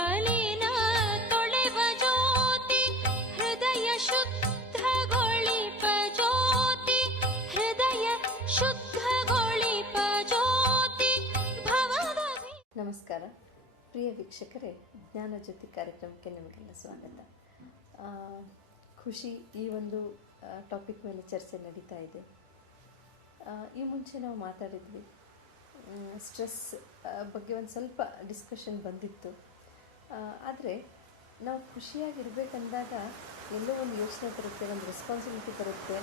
ಮಲಿನ ತೊಳೆವ ಜ್ಯೋತಿ ಹೃದಯ ಶುದ್ಧಗೊಳಿಪ ಜ್ಯೋತಿ ಹೃದಯ ಶುದ್ಧಗೊಳಿಪ ಜ್ಯೋತಿ ಭವದ. ನಮಸ್ಕಾರ ಪ್ರಿಯ ವೀಕ್ಷಕರೇ, ಜ್ಞಾನ ಜ್ಯೋತಿ ಕಾರ್ಯಕ್ರಮಕ್ಕೆ ನಿಮಗೆಲ್ಲ ಸ್ವಾಗತ. ಖುಷಿ ಈ ಒಂದು ಟಾಪಿಕ್ ಮೇಲೆ ಚರ್ಚೆ ನಡೀತಾ ಇದೆ. ಈ ಮುಂಚೆ ನಾವು ಮಾತಾಡಿದ್ವಿ, ಸ್ಟ್ರೆಸ್ ಬಗ್ಗೆ ಒಂದು ಸ್ವಲ್ಪ ಡಿಸ್ಕಷನ್ ಬಂದಿತ್ತು. ಆದರೆ ನಾವು ಖುಷಿಯಾಗಿರ್ಬೇಕಂದಾಗ ಎಲ್ಲೋ ಒಂದು ಯೋಚನೆ ಬರುತ್ತೆ, ಒಂದು ರೆಸ್ಪಾನ್ಸಿಬಿಲಿಟಿ ಬರುತ್ತೆ.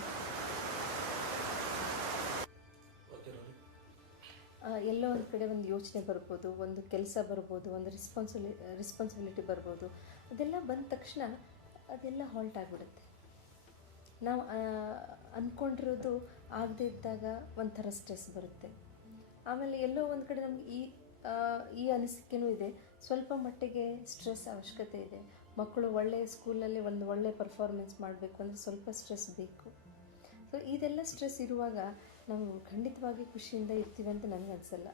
ಎಲ್ಲೋ ಒಂದು ಕಡೆ ಒಂದು ಯೋಚನೆ ಬರ್ಬೋದು, ಒಂದು ಕೆಲಸ ಬರ್ಬೋದು, ಒಂದು ರೆಸ್ಪಾನ್ಸಿಬಿಲಿಟಿ ಬರ್ಬೋದು. ಅದೆಲ್ಲ ಬಂದ ತಕ್ಷಣ ಅದೆಲ್ಲ ಹಾಲ್ಟ್ ಆಗಿಬಿಡುತ್ತೆ. ನಾವು ಅಂದ್ಕೊಂಡಿರೋದು ಆಗದೆ ಇದ್ದಾಗ ಒಂಥರ ಸ್ಟ್ರೆಸ್ ಬರುತ್ತೆ. ಆಮೇಲೆ ಎಲ್ಲೋ ಒಂದು ಕಡೆ ನಮ್ಗೆ ಈ ಅನಿಸಿಕೆನೂ ಇದೆ, ಸ್ವಲ್ಪ ಮಟ್ಟಿಗೆ ಸ್ಟ್ರೆಸ್ ಅವಶ್ಯಕತೆ ಇದೆ. ಮಕ್ಕಳು ಒಳ್ಳೆಯ ಸ್ಕೂಲಲ್ಲಿ ಒಂದು ಒಳ್ಳೆಯ ಪರ್ಫಾರ್ಮೆನ್ಸ್ ಮಾಡಬೇಕು ಅಂದರೆ ಸ್ವಲ್ಪ ಸ್ಟ್ರೆಸ್ ಬೇಕು. ಸೊ ಇದೆಲ್ಲ ಸ್ಟ್ರೆಸ್ ಇರುವಾಗ ನಾವು ಖಂಡಿತವಾಗಿ ಖುಷಿಯಿಂದ ಇರ್ತೀವಿ ಅಂತ ನನಗೆ ಅನಿಸಲ್ಲ.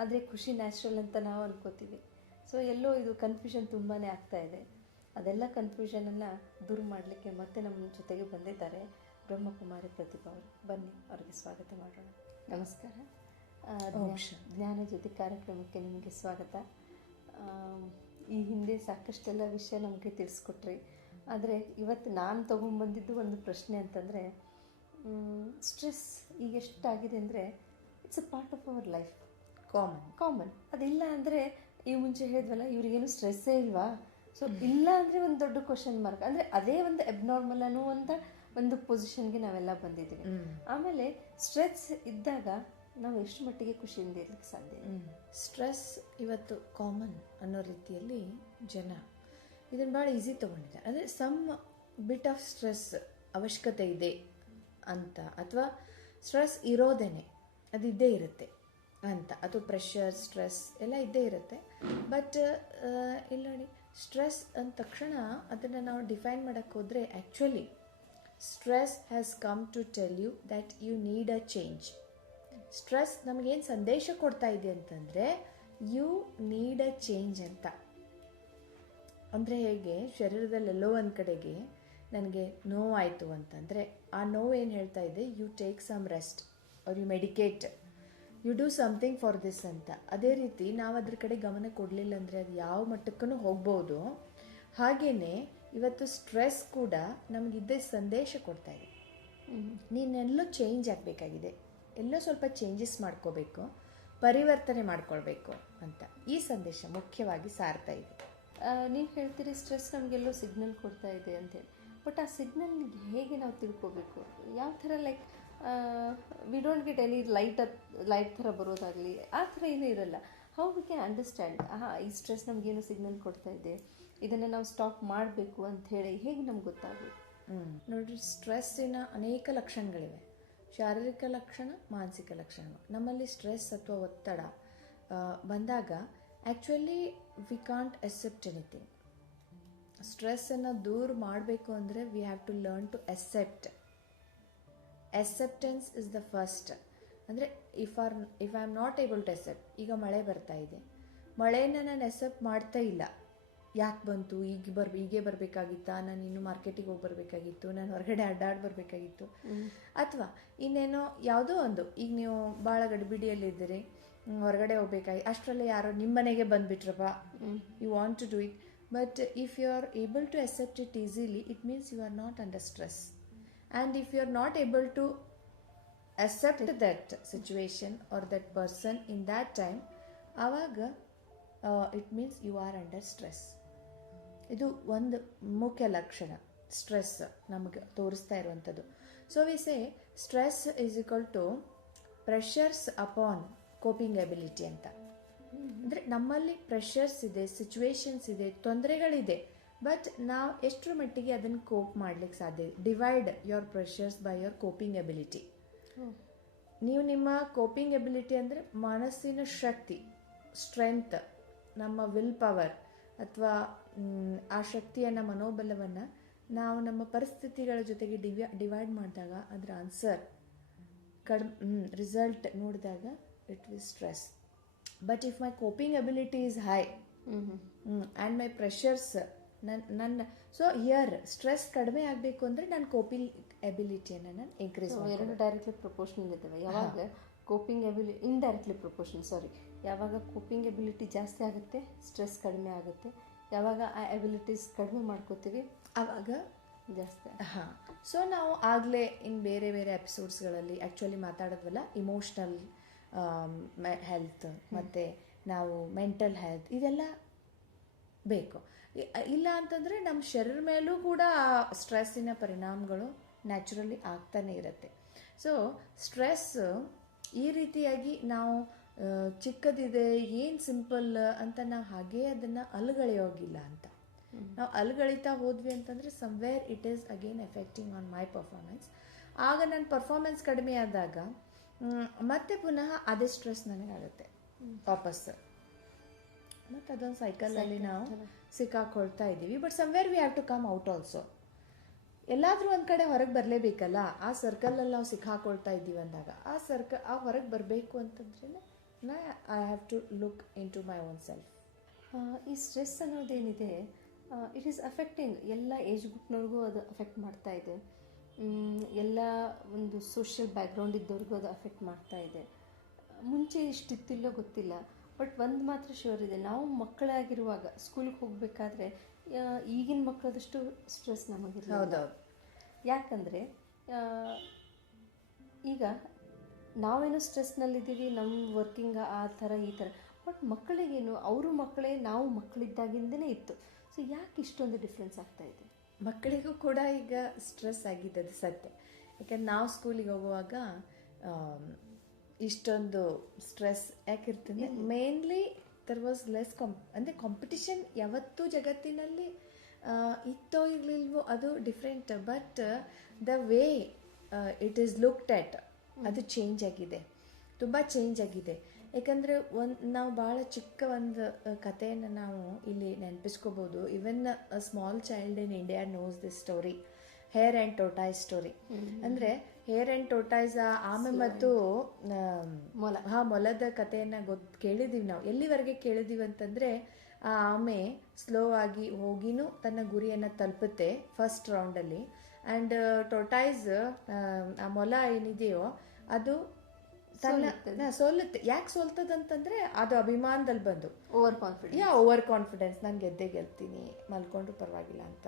ಆದರೆ ಖುಷಿ ನ್ಯಾಚುರಲ್ ಅಂತ ನಾವು ಅನ್ಕೋತೀವಿ. ಸೊ ಎಲ್ಲೋ ಇದು ಕನ್ಫ್ಯೂಷನ್ ತುಂಬಾ ಆಗ್ತಾ ಇದೆ. ಅದೆಲ್ಲ ಕನ್ಫ್ಯೂಷನನ್ನು ದೂರ ಮಾಡಲಿಕ್ಕೆ ಮತ್ತೆ ನಮ್ಮ ಜೊತೆಗೆ ಬಂದಿದ್ದಾರೆ ಬ್ರಹ್ಮಕುಮಾರಿ ಪ್ರತಿಭಾ ಅವರು. ಬನ್ನಿ, ಅವರಿಗೆ ಸ್ವಾಗತ ಮಾಡೋಣ. ನಮಸ್ಕಾರ. ಜ್ಞಾನ ಜ್ಯೋತಿ ಕಾರ್ಯಕ್ರಮಕ್ಕೆ ನಿಮಗೆ ಸ್ವಾಗತ. ಈ ಹಿಂದೆ ಸಾಕಷ್ಟೆಲ್ಲ ವಿಷಯ ನಮಗೆ ತಿಳಿಸ್ಕೊಟ್ರಿ. ಆದರೆ ಇವತ್ತು ನಾನು ತೊಗೊಂಬಂದಿದ್ದು ಒಂದು ಪ್ರಶ್ನೆ ಅಂತಂದರೆ, ಸ್ಟ್ರೆಸ್ ಈಗ ಎಷ್ಟಾಗಿದೆ ಅಂದರೆ it's a part of our life, common. ಅದಿಲ್ಲ ಅಂದರೆ ಈ ಮುಂಚೆ ಹೇಳಿದ್ವಲ್ಲ, ಇವ್ರಿಗೇನು ಸ್ಟ್ರೆಸ್ಸೇ ಇಲ್ವಾ? ಸೊ ಇಲ್ಲ ಅಂದರೆ ಒಂದು ದೊಡ್ಡ ಕ್ವಶನ್ ಮಾರ್ಕ್. ಅಂದರೆ ಅದೇ ಒಂದು ಅಬ್ನಾರ್ಮಲ್ ಅನ್ನುವಂಥ ಒಂದು ಪೊಸಿಷನ್ಗೆ ನಾವೆಲ್ಲ ಬಂದಿದ್ದೀವಿ. ಆಮೇಲೆ ಸ್ಟ್ರೆಸ್ ಇದ್ದಾಗ ನಾವು ಎಷ್ಟು ಮಟ್ಟಿಗೆ ಖುಷಿಯಿಂದ ಇರ್ಲಿಕ್ಕೆ ಸಾಧ್ಯ? ಸ್ಟ್ರೆಸ್ ಇವತ್ತು ಕಾಮನ್ ಅನ್ನೋ ರೀತಿಯಲ್ಲಿ ಜನ ಇದನ್ನು ಭಾಳ ಈಸಿ ತೊಗೊಂಡಿದ್ದಾರೆ. ಅಂದರೆ ಸಮ್ ಬಿಟ್ ಆಫ್ ಸ್ಟ್ರೆಸ್ ಅವಶ್ಯಕತೆ ಇದೆ ಅಂತ, ಅಥವಾ ಸ್ಟ್ರೆಸ್ ಇರೋದೇನೆ ಅದು ಇದ್ದೇ ಇರುತ್ತೆ ಅಂತ, ಅಥವಾ ಪ್ರೆಷರ್, ಸ್ಟ್ರೆಸ್ ಎಲ್ಲ ಇದ್ದೇ ಇರುತ್ತೆ. ಬಟ್ ಇಲ್ಲ ನೋಡಿ, ಸ್ಟ್ರೆಸ್ ಅಂದ ತಕ್ಷಣ ಅದನ್ನು ನಾವು ಡಿಫೈನ್ ಮಾಡೋಕ್ಕೆ ಹೋದರೆ, actually stress has come to tell you that you need a change. Stress ನಮಗೇನು ಸಂದೇಶ ಕೊಡ್ತಾ ಇದೆ ಅಂತಂದರೆ, ಯು ನೀಡ್ ಅ ಚೇಂಜ್ ಅಂತ. ಅಂದರೆ ಹೇಗೆ ಶರೀರದಲ್ಲೆಲ್ಲೋ ಒಂದು ಕಡೆಗೆ ನನಗೆ ನೋವಾಯಿತು ಅಂತಂದರೆ, ಆ ನೋವು ಏನು ಹೇಳ್ತಾ ಇದೆ, you take some rest or you medicate, you do something for this ಅಂತ. ಅದೇ ರೀತಿ ನಾವು ಅದ್ರ ಕಡೆ ಗಮನ ಕೊಡಲಿಲ್ಲ ಅಂದರೆ ಅದು ಯಾವ ಮಟ್ಟಕ್ಕೂ ಹೋಗ್ಬೋದು. ಹಾಗೆಯೇ ಇವತ್ತು ಸ್ಟ್ರೆಸ್ ಕೂಡ ನಮಗಿದ್ದೇ ಸಂದೇಶ ಕೊಡ್ತಾ ಇದೆ, ನೀನೆಲ್ಲೋ ಚೇಂಜ್ ಆಗಬೇಕಾಗಿದೆ, ಎಲ್ಲೋ ಸ್ವಲ್ಪ ಚೇಂಜಸ್ ಮಾಡ್ಕೋಬೇಕು, ಪರಿವರ್ತನೆ ಮಾಡ್ಕೊಳ್ಬೇಕು ಅಂತ ಈ ಸಂದೇಶ ಮುಖ್ಯವಾಗಿ ಸಾರ್ತಾ ಇದೆ. ನೀವು ಹೇಳ್ತೀರಿ ಸ್ಟ್ರೆಸ್ ನಮಗೆಲ್ಲೋ ಸಿಗ್ನಲ್ ಕೊಡ್ತಾ ಇದೆ ಅಂತೇಳಿ. ಬಟ್ ಆ ಸಿಗ್ನಲ್ ಹೇಗೆ ನಾವು ತಿಳ್ಕೋಬೇಕು? ಯಾವ ಥರ, like we don't get any light ಥರ ಬರೋದಾಗಲಿ ಆ ಥರ ಏನೂ ಇರಲ್ಲ. ಹೌ ವಿ ಕ್ಯಾನ್ ಅಂಡರ್ಸ್ಟ್ಯಾಂಡ್, ಈ ಸ್ಟ್ರೆಸ್ ನಮಗೇನು ಸಿಗ್ನಲ್ ಕೊಡ್ತಾ ಇದೆ, ಇದನ್ನು ನಾವು ಸ್ಟಾಪ್ ಮಾಡಬೇಕು ಅಂತ ಹೇಳಿ ಹೇಗೆ ನಮ್ಗೆ ಗೊತ್ತಾಗಬೇಕು? ನೋಡಿರಿ, ಸ್ಟ್ರೆಸ್ಸಿನ ಅನೇಕ ಲಕ್ಷಣಗಳಿವೆ. ಶಾರೀರಿಕ ಲಕ್ಷಣ, ಮಾನಸಿಕ ಲಕ್ಷಣ. ನಮ್ಮಲ್ಲಿ ಸ್ಟ್ರೆಸ್ ಅಥವಾ ಒತ್ತಡ ಬಂದಾಗ actually we can't accept anything. ಸ್ಟ್ರೆಸ್ಸನ್ನು ದೂರ ಮಾಡಬೇಕು ಅಂದರೆ we have to learn to accept. Acceptance is the first. ಅಂದರೆ if I am not able to accept, ಈಗ ಮಳೆ ಬರ್ತಾ ಇದೆ, ಮಳೆನ ನಾನು ಅಕ್ಸೆಪ್ಟ್ ಮಾಡ್ತಾ ಇಲ್ಲ. ಯಾಕೆ ಬಂತು, ಹೀಗೆ ಬರಬೇಕಾಗಿತ್ತಾ, ನಾನು ಇನ್ನು ಮಾರ್ಕೆಟಿಗೆ ಹೋಗಿ ಬರಬೇಕಾಗಿತ್ತು, ನಾನು ಹೊರಗಡೆ ಅಡ್ಡಾಡಿ ಬರಬೇಕಾಗಿತ್ತು, ಅಥವಾ ಇನ್ನೇನೋ ಯಾವುದೋ ಒಂದು, ಈಗ ನೀವು ಭಾಳ ಗಡಿಬಿಡಿಯಲ್ಲಿದ್ದೀರಿ, ಹೊರಗಡೆ ಹೋಗ್ಬೇಕಾಗಿ ಅಷ್ಟರಲ್ಲೇ ಯಾರೋ ನಿಮ್ಮ ಮನೆಗೆ ಬಂದುಬಿಟ್ರಪ್ಪ, you want to do it. But if you are able to accept it easily, it means you are not under stress. And if you are not able to accept that situation or that person in that time, avaga it means you are under stress. ಇದು ಒಂದು ಮುಖ್ಯ ಲಕ್ಷಣ stress ನಮಗೆ ತೋರಿಸ್ತಾ ಇರುವಂಥದ್ದು. So we say stress is equal to pressures upon coping ability ಅಂತ. ಅಂದರೆ ನಮ್ಮಲ್ಲಿ ಪ್ರೆಷರ್ಸ್ ಇದೆ, ಸಿಚುವೇಶನ್ಸ್ ಇದೆ, ತೊಂದರೆಗಳಿದೆ, ಬಟ್ ನಾವು ಎಷ್ಟರ ಮಟ್ಟಿಗೆ ಅದನ್ನು ಕೋಪ್ ಮಾಡ್ಲಿಕ್ಕೆ ಸಾಧ್ಯ. Divide your pressures by your coping ability. ನೀವು ನಿಮ್ಮ ಕೋಪಿಂಗ್ ಎಬಿಲಿಟಿ ಅಂದರೆ ಮನಸ್ಸಿನ ಶಕ್ತಿ, ಸ್ಟ್ರೆಂತ್, ನಮ್ಮ ವಿಲ್ ಪವರ್ ಅಥವಾ ಆ ಶಕ್ತಿಯನ್ನು, ಮನೋಬಲವನ್ನು ನಾವು ನಮ್ಮ ಪರಿಸ್ಥಿತಿಗಳ ಜೊತೆಗೆ ಡಿವೈಡ್ ಮಾಡಿದಾಗ ಅದರ ಆನ್ಸರ್ ರಿಸಲ್ಟ್ ನೋಡಿದಾಗ it will stress. But if my coping ability is high, and my pressures ನನ್ನ ಸೊ ಹಿಯರ್ ಸ್ಟ್ರೆಸ್ ಕಡಿಮೆ ಆಗಬೇಕು ಅಂದರೆ ನಾನು ಕೋಪಿಂಗ್ ಎಬಿಲಿಟಿಯನ್ನು ನಾನು ಇನ್ಕ್ರೀಸ್ ಎರಡು ಡೈರೆಕ್ಟ್ಲಿ ಪ್ರಪೋರ್ಷನಲ್ ಇದ್ದಾವೆ. ಯಾವಾಗ ಕೋಪಿಂಗ್ ಇಂಡೈರೆಕ್ಟ್ಲಿ ಪ್ರಪೋರ್ಷನ್ ಯಾವಾಗ ಕೋಪಿಂಗ್ ಎಬಿಲಿಟಿ ಜಾಸ್ತಿ ಆಗುತ್ತೆ ಸ್ಟ್ರೆಸ್ ಕಡಿಮೆ ಆಗುತ್ತೆ. ಯಾವಾಗ ಆ ಎಬಿಲಿಟೀಸ್ ಕಡಿಮೆ ಮಾಡ್ಕೋತೀವಿ ಆವಾಗ ಜಾಸ್ತಿ. ಹಾಂ, ಸೊ ನಾವು ಆಗಲೇ ಇನ್ನು ಬೇರೆ ಬೇರೆ ಎಪಿಸೋಡ್ಸ್ಗಳಲ್ಲಿ ಆ್ಯಕ್ಚುಲಿ ಮಾತಾಡೋದ್ವಲ್ಲ, ಇಮೋಷ್ನಲ್ ಹೆಲ್ತ್ ಮತ್ತು ನಾವು ಮೆಂಟಲ್ ಹೆಲ್ತ್ ಇದೆಲ್ಲ ಬೇಕು. ಇಲ್ಲ ಅಂತಂದರೆ ನಮ್ಮ ಶರೀರ ಮೇಲೂ ಕೂಡ ಸ್ಟ್ರೆಸ್ಸಿನ ಪರಿಣಾಮಗಳು ನ್ಯಾಚುರಲಿ ಆಗ್ತಾನೆ ಇರುತ್ತೆ. ಸೊ ಸ್ಟ್ರೆಸ್ ಈ ರೀತಿಯಾಗಿ ನಾವು ಚಿಕ್ಕದಿದೆ ಏನು ಸಿಂಪಲ್ ಅಂತ ನಾವು ಹಾಗೇ ಅದನ್ನು ಅಲುಗಳೆಯೋಗಿಲ್ಲ ಅಂತ. ನಾವು ಅಲುಗಳಿತಾ ಹೋದ್ವಿ ಅಂತಂದರೆ somewhere it is again affecting on my performance. ಆಗ ನನ್ನ ಪರ್ಫಾರ್ಮೆನ್ಸ್ ಕಡಿಮೆ ಆದಾಗ ಮತ್ತೆ ಪುನಃ ಅದೇ ಸ್ಟ್ರೆಸ್ ನನಗಾಗುತ್ತೆ ವಾಪಸ್. ಮತ್ತು ಅದೊಂದು ಸೈಕಲಲ್ಲಿ ನಾವು ಸಿಕ್ಕಾಕೊಳ್ತಾ ಇದ್ದೀವಿ. But somewhere we have to come out also. ಎಲ್ಲಾದರೂ ಒಂದು ಕಡೆ ಹೊರಗೆ ಬರಲೇಬೇಕಲ್ಲ. ಆ ಸರ್ಕಲಲ್ಲಿ ನಾವು ಸಿಕ್ಕಾಕೊಳ್ತಾ ಇದ್ದೀವಿ ಅಂದಾಗ ಆ ಹೊರಗೆ ಬರಬೇಕು ಅಂತಂದ್ರೆ I have to look into my own self. ಈ ಸ್ಟ್ರೆಸ್ ಅನ್ನೋದೇನಿದೆ ಇಟ್ ಈಸ್ ಅಫೆಕ್ಟಿಂಗ್ ಎಲ್ಲ ಏಜ್ ಗ್ರೂಪ್ನವ್ರಿಗೂ ಅದು ಅಫೆಕ್ಟ್ ಮಾಡ್ತಾ ಇದೆ. ಎಲ್ಲ ಒಂದು ಸೋಷಿಯಲ್ ಬ್ಯಾಕ್ಗ್ರೌಂಡ್ ಇದ್ದವ್ರಿಗೂ ಅದು ಅಫೆಕ್ಟ್ ಮಾಡ್ತಾ ಇದೆ. ಮುಂಚೆ ಇಷ್ಟಿತ್ತಿಲ್ಲೋ ಗೊತ್ತಿಲ್ಲ, ಬಟ್ ಒಂದು ಮಾತ್ರ ಶ್ಯೂರ್ ಇದೆ, ನಾವು ಮಕ್ಕಳಾಗಿರುವಾಗ ಸ್ಕೂಲ್ಗೆ ಹೋಗಬೇಕಾದ್ರೆ ಈಗಿನ ಮಕ್ಕಳದಷ್ಟು ಸ್ಟ್ರೆಸ್ ನಮಗಿಲ್ಲ. ಹೌದೌದು. ಯಾಕಂದರೆ ಈಗ ನಾವೇನೋ ಸ್ಟ್ರೆಸ್ನಲ್ಲಿದ್ದೀವಿ, ನಮ್ಮ ವರ್ಕಿಂಗ್ ಆ ಥರ ಈ ಥರ, ಬಟ್ ಮಕ್ಕಳಿಗೇನು ಅವರು ಮಕ್ಕಳೇ ನಾವು ಮಕ್ಕಳಿದ್ದಾಗಿಂದನೇ ಇತ್ತು. ಸೊ ಯಾಕೆ ಇಷ್ಟೊಂದು ಡಿಫ್ರೆನ್ಸ್ ಆಗ್ತಾ ಇದೆ? ಮಕ್ಕಳಿಗೂ ಕೂಡ ಈಗ ಸ್ಟ್ರೆಸ್ ಆಗಿದೆ, ಅದು ಸತ್ಯ. ಯಾಕಂದ್ರೆ ನಾವು ಸ್ಕೂಲಿಗೆ ಹೋಗುವಾಗ ಇಷ್ಟೊಂದು ಸ್ಟ್ರೆಸ್ ಯಾಕಿರ್ತದೆ, ಮೇನ್ಲಿ ದರ್ ವಾಸ್ ಲೆಸ್ ಅಂದರೆ ಕಾಂಪಿಟಿಷನ್ ಯಾವತ್ತೂ ಜಗತ್ತಿನಲ್ಲಿ ಇತ್ತೋ ಇರಲಿಲ್ವೋ ಅದು different, but the way it is looked at ಅದು ಚೇಂಜ್ ಆಗಿದೆ, ತುಂಬ ಚೇಂಜ್ ಆಗಿದೆ. ಯಾಕಂದರೆ ನಾವು ಭಾಳ ಚಿಕ್ಕ ಒಂದು ಕಥೆಯನ್ನು ನಾವು ಇಲ್ಲಿ ನೆನಪಿಸ್ಕೋಬೋದು. Even a small child in India knows this story, hare and tortoise story. ಅಂದರೆ ಹೇರ್ ಆ್ಯಂಡ್ ಟೋಟಾಯ್ಸ್ ಆಮೆ ಮತ್ತು ಮೊಲದ ಕಥೆಯನ್ನು ಕೇಳಿದ್ದೀವಿ ನಾವು. ಎಲ್ಲಿವರೆಗೆ ಕೇಳಿದ್ದೀವಿ ಅಂತಂದರೆ ಆ ಆಮೆ ಸ್ಲೋ ಆಗಿ ಹೋಗಿನೂ ತನ್ನ ಗುರಿಯನ್ನು ತಲುಪುತ್ತೆ ಫಸ್ಟ್ ರೌಂಡಲ್ಲಿ. ಆ್ಯಂಡ್ ಟೋಟಾಯ್ಸ್ ಆ ಮೊಲ ಏನಿದೆಯೋ ಅದು ತನ್ನ ಸೋಲುತ್ತೆ. ಯಾಕೆ ಸೋಲ್ತದಂತಂದರೆ ಅದು ಅಭಿಮಾನದಲ್ಲಿ ಬಂದು ಓವರ್ ಕಾನ್ಫಿಡೆನ್ಸ್, ನಾನು ಗೆಲ್ತೀನಿ, ಮಲ್ಕೊಂಡ್ರು ಪರವಾಗಿಲ್ಲ ಅಂತ.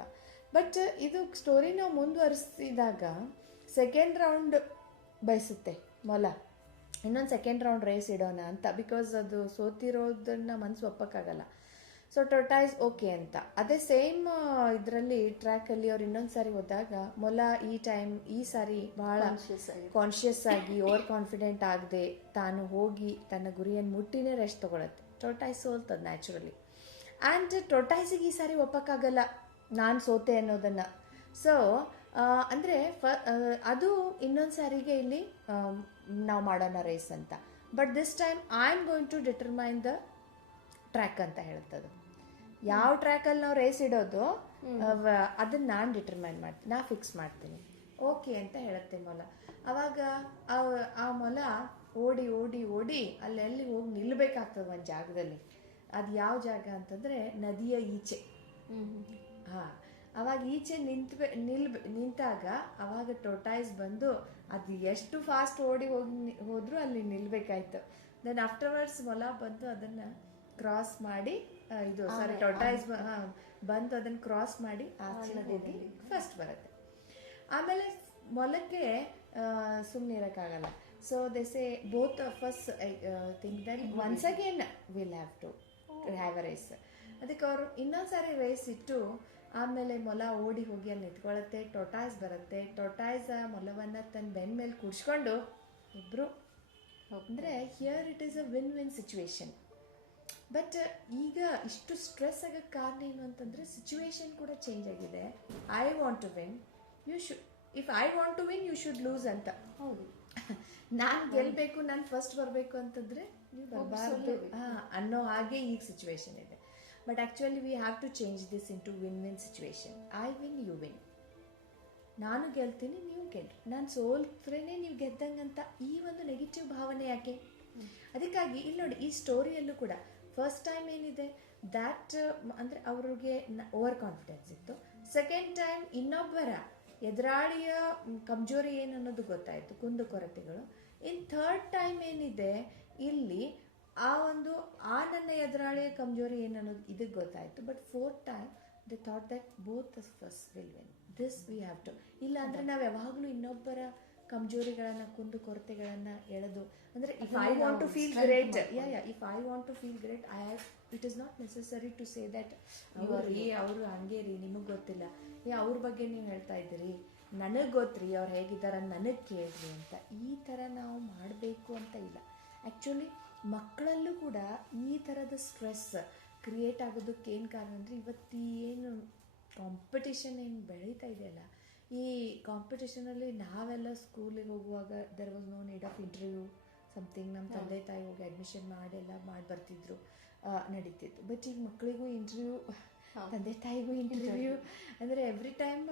ಬಟ್ ಇದು ಸ್ಟೋರಿ ನಾವು ಮುಂದುವರಿಸಿದಾಗ ಸೆಕೆಂಡ್ ರೌಂಡ್ ಬಯಸುತ್ತೆ ಮೊಲ, ಇನ್ನೊಂದು ಸೆಕೆಂಡ್ ರೌಂಡ್ ರೇಸ್ ಇಡೋಣ ಅಂತ. ಬಿಕಾಸ್ ಅದು ಸೋತಿರೋದನ್ನ ಮನಸ್ಸು ಒಪ್ಪಕ್ಕಾಗಲ್ಲ. ಸೊ ಟೋಟಾಯ್ಸ್ ಓಕೆ ಅಂತ. ಅದೇ ಸೇಮ್ ಇದರಲ್ಲಿ ಟ್ರ್ಯಾಕಲ್ಲಿ ಅವ್ರು ಇನ್ನೊಂದು ಸಾರಿ ಹೋದಾಗ ಮೊಲ ಈ ಸಾರಿ ಬಹಳ ಕಾನ್ಷಿಯಸ್ ಆಗಿ ಓವರ್ ಕಾನ್ಫಿಡೆಂಟ್ ಆಗದೆ ತಾನು ಹೋಗಿ ತನ್ನ ಗುರಿಯನ್ನು ಮುಟ್ಟಿನೇ ರೆಸ್ಟ್ ತೊಗೊಳತ್ತೆ. ಟೋಟಾಯ್ಸ್ ಸೋಲ್ತದೆ ನ್ಯಾಚುರಲಿ. ಆ್ಯಂಡ್ ಟೋಟಾಯ್ಸಿಗೆ ಈ ಸಾರಿ ಒಪ್ಪಕ್ಕಾಗಲ್ಲ ನಾನು ಸೋತೆ ಅನ್ನೋದನ್ನು. ಸೊ ಅಂದರೆ ಅದು ಇನ್ನೊಂದು ಸಾರಿಗೆ ಇಲ್ಲಿ ನಾವು ಮಾಡೋಣ ರೇಸ್ ಅಂತ. But this time I am going to determine the track ಅಂತ ಹೇಳ್ತದೆ. ಯಾವ ಟ್ರ್ಯಾಕಲ್ಲಿ ನಾವು ರೇಸ್ ಇಡೋದು ಅದನ್ನು ನಾನು ಡಿಟರ್ಮೈನ್ ಮಾಡ್ತೀನಿ, ನಾ ಫಿಕ್ಸ್ ಮಾಡ್ತೀನಿ. ಓಕೆ ಅಂತ ಹೇಳುತ್ತೆ ಮೊಲ. ಆವಾಗ ಆ ಮೊಲ ಓಡಿ ಓಡಿ ಓಡಿ ಅಲ್ಲೆಲ್ಲಿ ಹೋಗಿ ನಿಲ್ಲಬೇಕಾಗ್ತದೆ ಒಂದು ಜಾಗದಲ್ಲಿ. ಅದು ಯಾವ ಜಾಗ ಅಂತಂದರೆ ನದಿಯ ಈಚೆ. ಹಾಂ, ಅವಾಗ ಈಚೆ ನಿಂತಾಗ ಅವಾಗ ಟೋಟಾಯ್ಸ್ ಬಂದು ಅದು ಎಷ್ಟು ಫಾಸ್ಟ್ ಹೋದ್ರೂ ಅಲ್ಲಿ ನಿಲ್ಬೇಕಾಯ್ತು. ದೆನ್ ಆಫ್ಟರ್ವರ್ಡ್ಸ್ ಮೊಲ ಬಂದು ಅದನ್ನು ಕ್ರಾಸ್ ಮಾಡಿ ಟೋಟಾಯ್ಸ್ ಬಂದು ಅದನ್ನು ಕ್ರಾಸ್ ಮಾಡಿ ಆಚೆ ಹೋಗಿ ಫಸ್ಟ್ ಬರುತ್ತೆ. ಆಮೇಲೆ ಮೊಲಕ್ಕೆ ಸುಮ್ಮನೆ ಇರೋಕ್ಕಾಗಲ್ಲ. So they say both of us think that once again will have to have a race. ಅದಕ್ಕೆ ಅವರು ಇನ್ನೊಂದು ಸಾರಿ ರೇಸ್ ಇಟ್ಟು ಆಮೇಲೆ ಮೊಲ ಓಡಿ ಹೋಗಿ ಅಲ್ಲಿ ನಿಂತ್ಕೊಳ್ಳುತ್ತೆ. ಟೋಟಾಯ್ಸ್ ಬರುತ್ತೆ. ಟೋಟಾಯ್ಸ್ ಆ ಮೊಲವನ್ನು ತನ್ನ ಬೆನ್ನ ಮೇಲೆ ಕೂಡಿಸ್ಕೊಂಡು ಇಬ್ಬರು, ಅಂದರೆ here it is a win situation. But ಈಗ ಇಷ್ಟು ಸ್ಟ್ರೆಸ್ ಆಗೋಕ್ಕೆ ಕಾರಣ ಏನು ಅಂತಂದರೆ ಸಿಚುವೇಶನ್ ಕೂಡ ಚೇಂಜ್ ಆಗಿದೆ. I want to win, you should, if I want to win you should lose ಅಂತ. ಹೌದು, ನಾನು ಗೆಲ್ಲಬೇಕು, ನಾನು ಫಸ್ಟ್ ಬರಬೇಕು ಅಂತಂದರೆ ನೀವು ಬರಬಾರ್ದು ಅನ್ನೋ ಹಾಗೆ ಈಗ ಸಿಚುವೇಶನ್ ಇದೆ. But actually we have to change this into win situation. I win, you win. ನಾನು ಗೆಲ್ತೀನಿ, ನೀವು ಗೆಲ್ರಿ, ನಾನು ಸೋಲ್ತ್ರೇ ನೀವು ಗೆದ್ದಂಗಂತ ಈ ಒಂದು ನೆಗೆಟಿವ್ ಭಾವನೆ ಯಾಕೆ? ಅದಕ್ಕಾಗಿ ಇಲ್ಲಿ ನೋಡಿ, ಈ ಸ್ಟೋರಿಯಲ್ಲೂ ಕೂಡ ಫಸ್ಟ್ ಟೈಮ್ ಏನಿದೆ ದ್ಯಾಟ್ ಅಂದರೆ ಅವ್ರಿಗೆ ಓವರ್ ಕಾನ್ಫಿಡೆನ್ಸ್ ಇತ್ತು. ಸೆಕೆಂಡ್ ಟೈಮ್ ಇನ್ನೊಬ್ಬರ ಎದುರಾಳಿಯ ಕಮ್ಜೋರಿ ಏನು ಅನ್ನೋದು ಗೊತ್ತಾಯಿತು, ಕುಂದುಕೊರತೆಗಳು. ಇನ್ ಥರ್ಡ್ ಟೈಮ್ ಏನಿದೆ ಇಲ್ಲಿ ಆ ನನ್ನ ಎದುರಾಳಿಯ ಕಮ್ಜೋರಿ ಏನು ಅನ್ನೋದು ಇದಕ್ಕೆ ಗೊತ್ತಾಯಿತು. But fourth time they thought that both of us will win, this we have to. ಇಲ್ಲ ಅಂದರೆ ನಾವು ಯಾವಾಗಲೂ ಇನ್ನೊಬ್ಬರ ಕಮ್ಜೋರಿಗಳನ್ನು, ಕುಂದು ಕೊರತೆಗಳನ್ನು ಎಳೆದು, ಅಂದರೆ if I want to feel great, if I want to feel great, it is not necessary to say that ಅವರು ಹಂಗೆ ರೀ, ನಿಮಗೆ ಗೊತ್ತಿಲ್ಲ, ಅವ್ರ ಬಗ್ಗೆ ನೀವು ಹೇಳ್ತಾ ಇದ್ದೀರಿ, ನನಗೆ ಗೊತ್ತ್ರಿ ಅವ್ರು ಹೇಗಿದ್ದಾರೆ ನನಗೆ ಕೇಳ್ರಿ ಅಂತ. ಈ ಥರ ನಾವು ಮಾಡಬೇಕು ಅಂತ ಇಲ್ಲ. ಆ್ಯಕ್ಚುಲಿ ಮಕ್ಕಳಲ್ಲೂ ಕೂಡ ಈ ಥರದ ಸ್ಟ್ರೆಸ್ ಕ್ರಿಯೇಟ್ ಆಗೋದಕ್ಕೆ ಏನು ಕಾರಣ ಅಂದರೆ, ಇವತ್ತು ಏನು ಕಾಂಪಿಟಿಷನ್ ಏನು ಬೆಳೀತಾ ಇದೆಯಲ್ಲ, ಈ ಕಾಂಪಿಟೇಷನಲ್ಲಿ ನಾವೆಲ್ಲ ಸ್ಕೂಲಿಗೆ ಹೋಗುವಾಗ there was no need of interview something. ನಮ್ಮ ತಂದೆ ತಾಯಿ ಹೋಗಿ ಅಡ್ಮಿಷನ್ ಮಾಡಿ ಬರ್ತಿದ್ರು, ನಡೀತಿತ್ತು. ಬಟ್ ಈಗ ಮಕ್ಕಳಿಗೂ ಇಂಟರ್ವ್ಯೂ, ತಂದೆ ತಾಯಿಗೂ ಇಂಟರ್ವ್ಯೂ, ಅಂದರೆ ಎವ್ರಿ ಟೈಮ್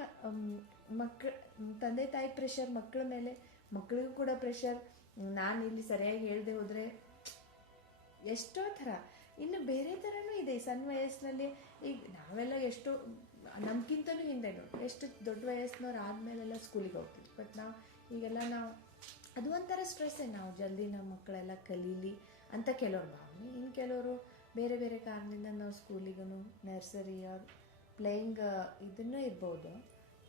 ತಂದೆ ತಾಯಿ ಪ್ರೆಷರ್ ಮಕ್ಕಳ ಮೇಲೆ, ಮಕ್ಕಳಿಗೂ ಕೂಡ ಪ್ರೆಷರ್. ನಾನು ಇಲ್ಲಿ ಸರಿಯಾಗಿ ಹೇಳದೆ ಹೋದರೆ ಎಷ್ಟೋ ಥರ. ಇನ್ನು ಬೇರೆ ಥರನೂ ಇದೆ ಈ ಸಣ್ಣ ವಯಸ್ಸಿನಲ್ಲಿ. ಈಗ ನಾವೆಲ್ಲ ಎಷ್ಟು ನಮ್ಗಿಂತಲೂ ಹಿಂದೆ ನೋಡಿ, ಎಷ್ಟು ದೊಡ್ಡ ವಯಸ್ಸಿನವ್ರು ಆದಮೇಲೆಲ್ಲ ಸ್ಕೂಲಿಗೆ ಹೋಗ್ತಿದ್ವಿ. ಬಟ್ ಈಗೆಲ್ಲ ಅದು ಒಂಥರ ಸ್ಟ್ರೆಸ್ಸೇ, ನಾವು ಜಲ್ದಿ ನಮ್ಮ ಮಕ್ಕಳೆಲ್ಲ ಕಲೀಲಿ ಅಂತ ಕೆಲವ್ರು ಭಾವನೆ. ಇನ್ನು ಕೆಲವರು ಬೇರೆ ಬೇರೆ ಕಾರಣದಿಂದ ನಾವು ಸ್ಕೂಲಿಗೂ, ನರ್ಸರಿ ಆರ್ ಪ್ಲೇಯಿಂಗ್ ಇದನ್ನೂ ಇರ್ಬೋದು,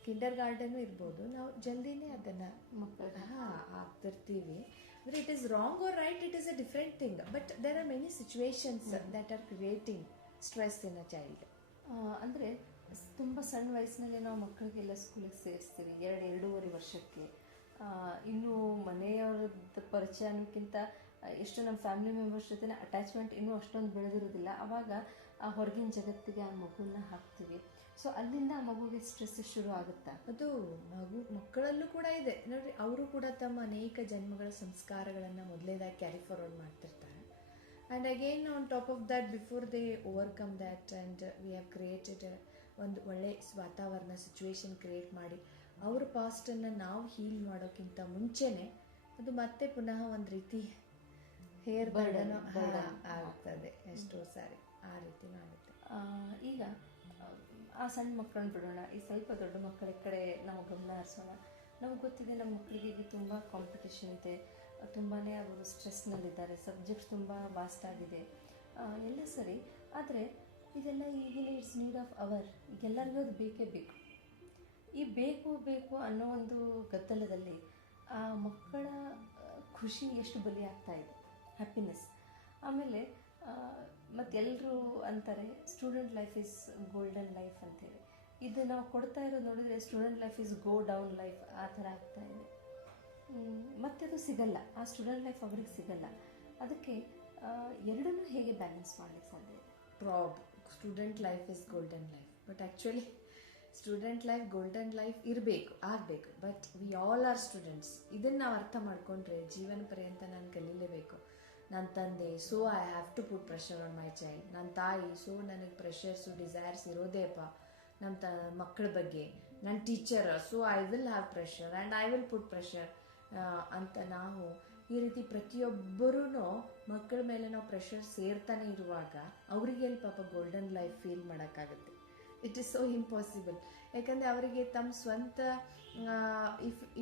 ಕಿಂಡರ್ ಗಾರ್ಡನ್ನು ಇರ್ಬೋದು, ನಾವು ಜಲ್ದಿನೇ ಅದನ್ನು ಆಗ್ತಿರ್ತೀವಿ. ಅಂದರೆ it is wrong or right, it is a different thing. But there are many situations that are creating stress in a child. ಅಂದರೆ ತುಂಬ ಸಣ್ಣ ವಯಸ್ಸಿನಲ್ಲಿ ನಾವು ಮಕ್ಕಳಿಗೆಲ್ಲ ಸ್ಕೂಲಿಗೆ ಸೇರಿಸ್ತೀವಿ 2-2.5 ವರ್ಷಕ್ಕೆ. ಇನ್ನೂ ಮನೆಯವ್ರದ್ದು ಪರಿಚಯ ಅನ್ನೋಕ್ಕಿಂತ ಎಷ್ಟು ನಮ್ಮ ಫ್ಯಾಮಿಲಿ ಮೆಂಬರ್ಸ್ ಜೊತೆ ಅಟ್ಯಾಚ್ಮೆಂಟ್ ಇನ್ನೂ ಅಷ್ಟೊಂದು ಬೆಳೆದಿರೋದಿಲ್ಲ. ಆವಾಗ ಆ ಹೊರಗಿನ ಜಗತ್ತಿಗೆ ಆ ಮಗುನ ಹಾಕ್ತೀವಿ. ಸೊ ಅಲ್ಲಿಂದ ಆ ಮಗುಗೆ ಸ್ಟ್ರೆಸ್ ಶುರು ಆಗುತ್ತಾ? ಅದು ಮಕ್ಕಳಲ್ಲೂ ಕೂಡ ಇದೆ ನೋಡ್ರಿ. ಅವರು ಕೂಡ ತಮ್ಮ ಅನೇಕ ಜನ್ಮಗಳ ಸಂಸ್ಕಾರಗಳನ್ನು ಮೊದಲೇದಾಗಿ ಕ್ಯಾರಿ ಫಾರ್ವರ್ಡ್ ಮಾಡ್ತಿರ್ತಾರೆ. And again on top of that, before they overcome that and we have created ಒಂದು ಒಳ್ಳೆ ವಾತಾವರಣ, ಸಿಚುವೇಶನ್ ಕ್ರಿಯೇಟ್ ಮಾಡಿ ಅವ್ರ ಪಾಸ್ಟನ್ನು ನಾವು ಹೀಲ್ ಮಾಡೋಕ್ಕಿಂತ ಮುಂಚೆನೇ ಅದು ಮತ್ತೆ ಪುನಃ ಒಂದು ರೀತಿ ಹೇರ್ ಬರ್ಡನ್ ಆಗ್ತದೆ ಎಷ್ಟೋ ಸಾರಿ. ಆ ರೀತಿನೂ ಆಗುತ್ತೆ. ಈಗ ಆ ಸಣ್ಣ ಮಕ್ಕಳನ್ನ ಬಿಡೋಣ, ಈ ಸ್ವಲ್ಪ ದೊಡ್ಡ ಮಕ್ಕಳ ಕಡೆ ನಾವು ಗಮನ ಹರಿಸೋಣ. ನಮ್ಗೆ ಗೊತ್ತಿದೆ ನಮ್ಮ ಮಕ್ಕಳಿಗೆ ಈಗ ತುಂಬ ಕಾಂಪಿಟೇಷನ್ ಇದೆ, ತುಂಬಾ ಅವರು ಸ್ಟ್ರೆಸ್ನಲ್ಲಿದ್ದಾರೆ, ಸಬ್ಜೆಕ್ಟ್ಸ್ ತುಂಬ ವಾಸ್ಟ್ ಆಗಿದೆ, ಎಲ್ಲ ಸರಿ. ಆದರೆ ಇದೆಲ್ಲ ಈಗಿನ ಇಟ್ಸ್ ನೀಡ್ ಆಫ್ ಅವರ್, ಈಗೆಲ್ಲರಿಗೂ ಅದು ಬೇಕೇ ಬೇಕು. ಈ ಬೇಕು ಅನ್ನೋ ಒಂದು ಗದ್ದಲದಲ್ಲಿ ಆ ಮಕ್ಕಳ ಖುಷಿ ಎಷ್ಟು ಬಲಿ ಆಗ್ತಾ ಇದೆ, ಹ್ಯಾಪಿನೆಸ್. ಆಮೇಲೆ ಮತ್ತೆಲ್ಲರೂ ಅಂತಾರೆ student life is golden life ಅಂತೇಳಿ. ಇದು ನಾವು ಕೊಡ್ತಾ ಇರೋದು ನೋಡಿದರೆ student life is go down life ಆ ಥರ ಆಗ್ತಾ ಇದೆ. ಮತ್ತೆ ಅದು ಸಿಗಲ್ಲ, ಆ ಸ್ಟೂಡೆಂಟ್ ಲೈಫ್ ಅವ್ರಿಗೆ ಸಿಗಲ್ಲ. ಅದಕ್ಕೆ ಎರಡನ್ನೂ ಹೇಗೆ ಬ್ಯಾಲೆನ್ಸ್ ಮಾಡಲಿಕ್ಕೆ ಸಾಧ್ಯ? Student life is golden life, but actually student life golden life ಆಗಬೇಕು. But we all are students. ಇದನ್ನು ನಾವು ಅರ್ಥ ಮಾಡಿಕೊಂಡ್ರೆ ಜೀವನ ಪರ್ಯಂತ ನಾನು ಕಲೀಲೇಬೇಕು. ನನ್ನ ತಂದೆ, so I have to put pressure on my child. ನನ್ನ ತಾಯಿ, ಸೊ ನನಗೆ ಪ್ರೆಷರ್ಸು ಡಿಸೈರ್ಸ್ ಇರೋದೇಪ್ಪ ನಮ್ಮ ಮಕ್ಕಳ ಬಗ್ಗೆ. ನನ್ನ teacher, so I will have pressure and I will put pressure ಅಂತ ನಾವು ಈ ರೀತಿ ಪ್ರತಿಯೊಬ್ಬರೂ ಮಕ್ಕಳ ಮೇಲೆ ನಾವು ಪ್ರೆಷರ್ ಸೇರ್ತಾನೆ ಇರುವಾಗ ಅವರಿಗೆ ಎಲ್ಲಿ ಪಾಪ ಗೋಲ್ಡನ್ ಲೈಫ್ ಫೀಲ್ ಮಾಡೋಕ್ಕಾಗುತ್ತೆ? It is so impossible. ಯಾಕಂದರೆ ಅವರಿಗೆ ತಮ್ಮ ಸ್ವಂತ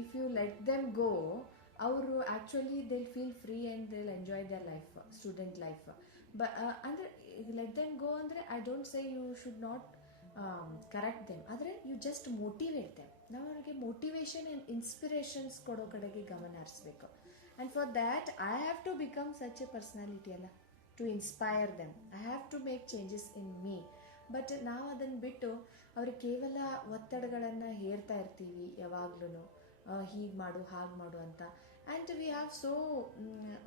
if you let them go, ಅವರು actually they'll feel free and they'll enjoy their life, student life. ಅಂದರೆ ಲೆಟ್ ದೆಮ್ ಗೋ ಅಂದರೆ I don't say you should not correct them, ಆದರೆ you just motivate them. ನಾವು ಅವ್ರಿಗೆ motivation and inspirations ಕೊಡೋ ಕಡೆಗೆ ಗಮನ ಹರಿಸ್ಬೇಕು. And for that I have to become such a personality ಅಲ್ಲ, to inspire them. I have to make changes in me. But ನಾವು ಅದನ್ನು ಬಿಟ್ಟು ಅವ್ರಿಗೆ ಕೇವಲ ಒತ್ತಡಗಳನ್ನು ಹೇರ್ತಾ ಇರ್ತೀವಿ ಯಾವಾಗ್ಲೂ, ಹೀಗೆ ಮಾಡು ಹಾಗೆ ಮಾಡು ಅಂತ. And we have so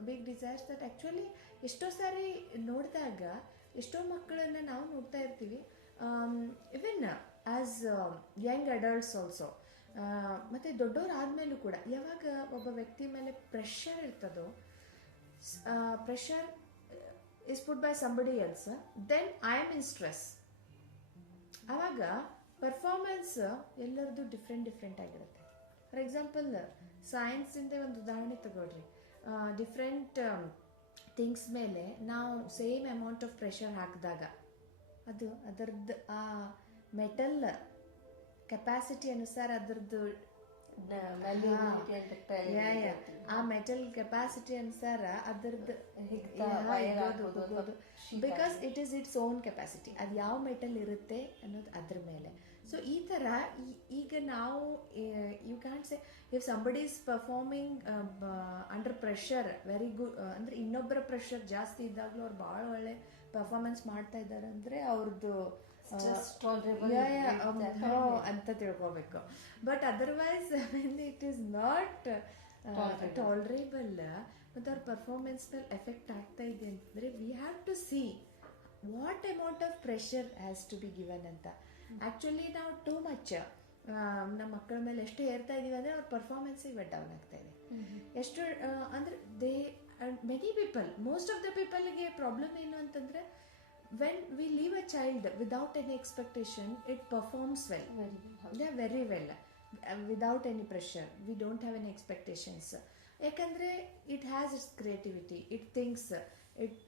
big desires that actually ಎಷ್ಟೋ ಸಾರಿ ನೋಡಿದಾಗ ಎಷ್ಟೋ ಮಕ್ಕಳನ್ನು ನಾವು ನೋಡ್ತಾ ಇರ್ತೀವಿ, even as young adults also, ಮತ್ತು ದೊಡ್ಡವ್ರು ಆದಮೇಲೂ ಕೂಡ ಯಾವಾಗ ಒಬ್ಬ ವ್ಯಕ್ತಿ ಮೇಲೆ ಪ್ರೆಷರ್ ಇರ್ತದೋ, pressure is put by somebody else, then I am in stress. ಆವಾಗ ಪರ್ಫಾರ್ಮೆನ್ಸ್ ಎಲ್ಲರದ್ದು ಡಿಫ್ರೆಂಟ್ ಆಗಿರುತ್ತೆ. ಫಾರ್ ಎಕ್ಸಾಂಪಲ್ ಸೈನ್ಸಿಂದ ಒಂದು ಉದಾಹರಣೆ ತಗೊಳ್ರಿ. ಡಿಫ್ರೆಂಟ್ ಥಿಂಗ್ಸ್ ಮೇಲೆ ನಾವು ಸೇಮ್ ಅಮೌಂಟ್ ಆಫ್ ಪ್ರೆಷರ್ ಹಾಕಿದಾಗ ಅದು ಅದರದ್ದು ಆ ಮೆಟಲ್ ಕೆಪಾಸಿಟಿ ಅನುಸಾರ ಅದರದ್ದು ಆ ಮೆಟಲ್ ಕೆಪಾಸಿಟಿ ಅನುಸಾರ ಅದರದ್ದು because it is its own capacity, ಅದು ಯಾವ ಮೆಟಲ್ ಇರುತ್ತೆ ಅನ್ನೋದು ಅದ್ರ ಮೇಲೆ. ಸೊ ಈ ಥರ ಈಗ ನಾವು you can say if somebody is performing under pressure very good, ಅಂದರೆ ಇನ್ನೊಬ್ಬರ ಪ್ರೆಷರ್ ಜಾಸ್ತಿ ಇದ್ದಾಗಲೂ ಅವ್ರು ಭಾಳ ಒಳ್ಳೆ ಪರ್ಫಾರ್ಮೆನ್ಸ್ ಮಾಡ್ತಾ ಇದ್ದಾರೆ ಅಂದರೆ ಅವ್ರದ್ದು ಅಂತ ತಿಳ್ಕೊಬೇಕು. But otherwise it is not tolerable ಮತ್ತು ಅವ್ರ ಪರ್ಫಾರ್ಮೆನ್ಸ್ ಮೇಲೆ ಎಫೆಕ್ಟ್ ಆಗ್ತಾ ಇದೆ ಅಂತಂದರೆ we have to see what amount of pressure has to be given ಅಂತ. ಆ್ಯಕ್ಚುಲಿ ನಾವು ಟೂ ಮಚ್ ನಮ್ಮ ಮಕ್ಕಳ ಮೇಲೆ ಎಷ್ಟು ಹೇರ್ತಾ ಇದೀವಿ ಅಂದರೆ ಅವ್ರ ಪರ್ಫಾರ್ಮೆನ್ಸ್ ಇವತ್ತು ಡೌನ್ ಆಗ್ತಾ ಇದೆ. ಎಷ್ಟು ಅಂದರೆ they many people, most of the ಪೀಪಲ್ಗೆ ಪ್ರಾಬ್ಲಮ್ ಏನು ಅಂತಂದರೆ when we leave a child without any expectation, it performs well, very well, without any pressure. We don't have any expectations. ಯಾಕಂದರೆ it has its creativity, it thinks, it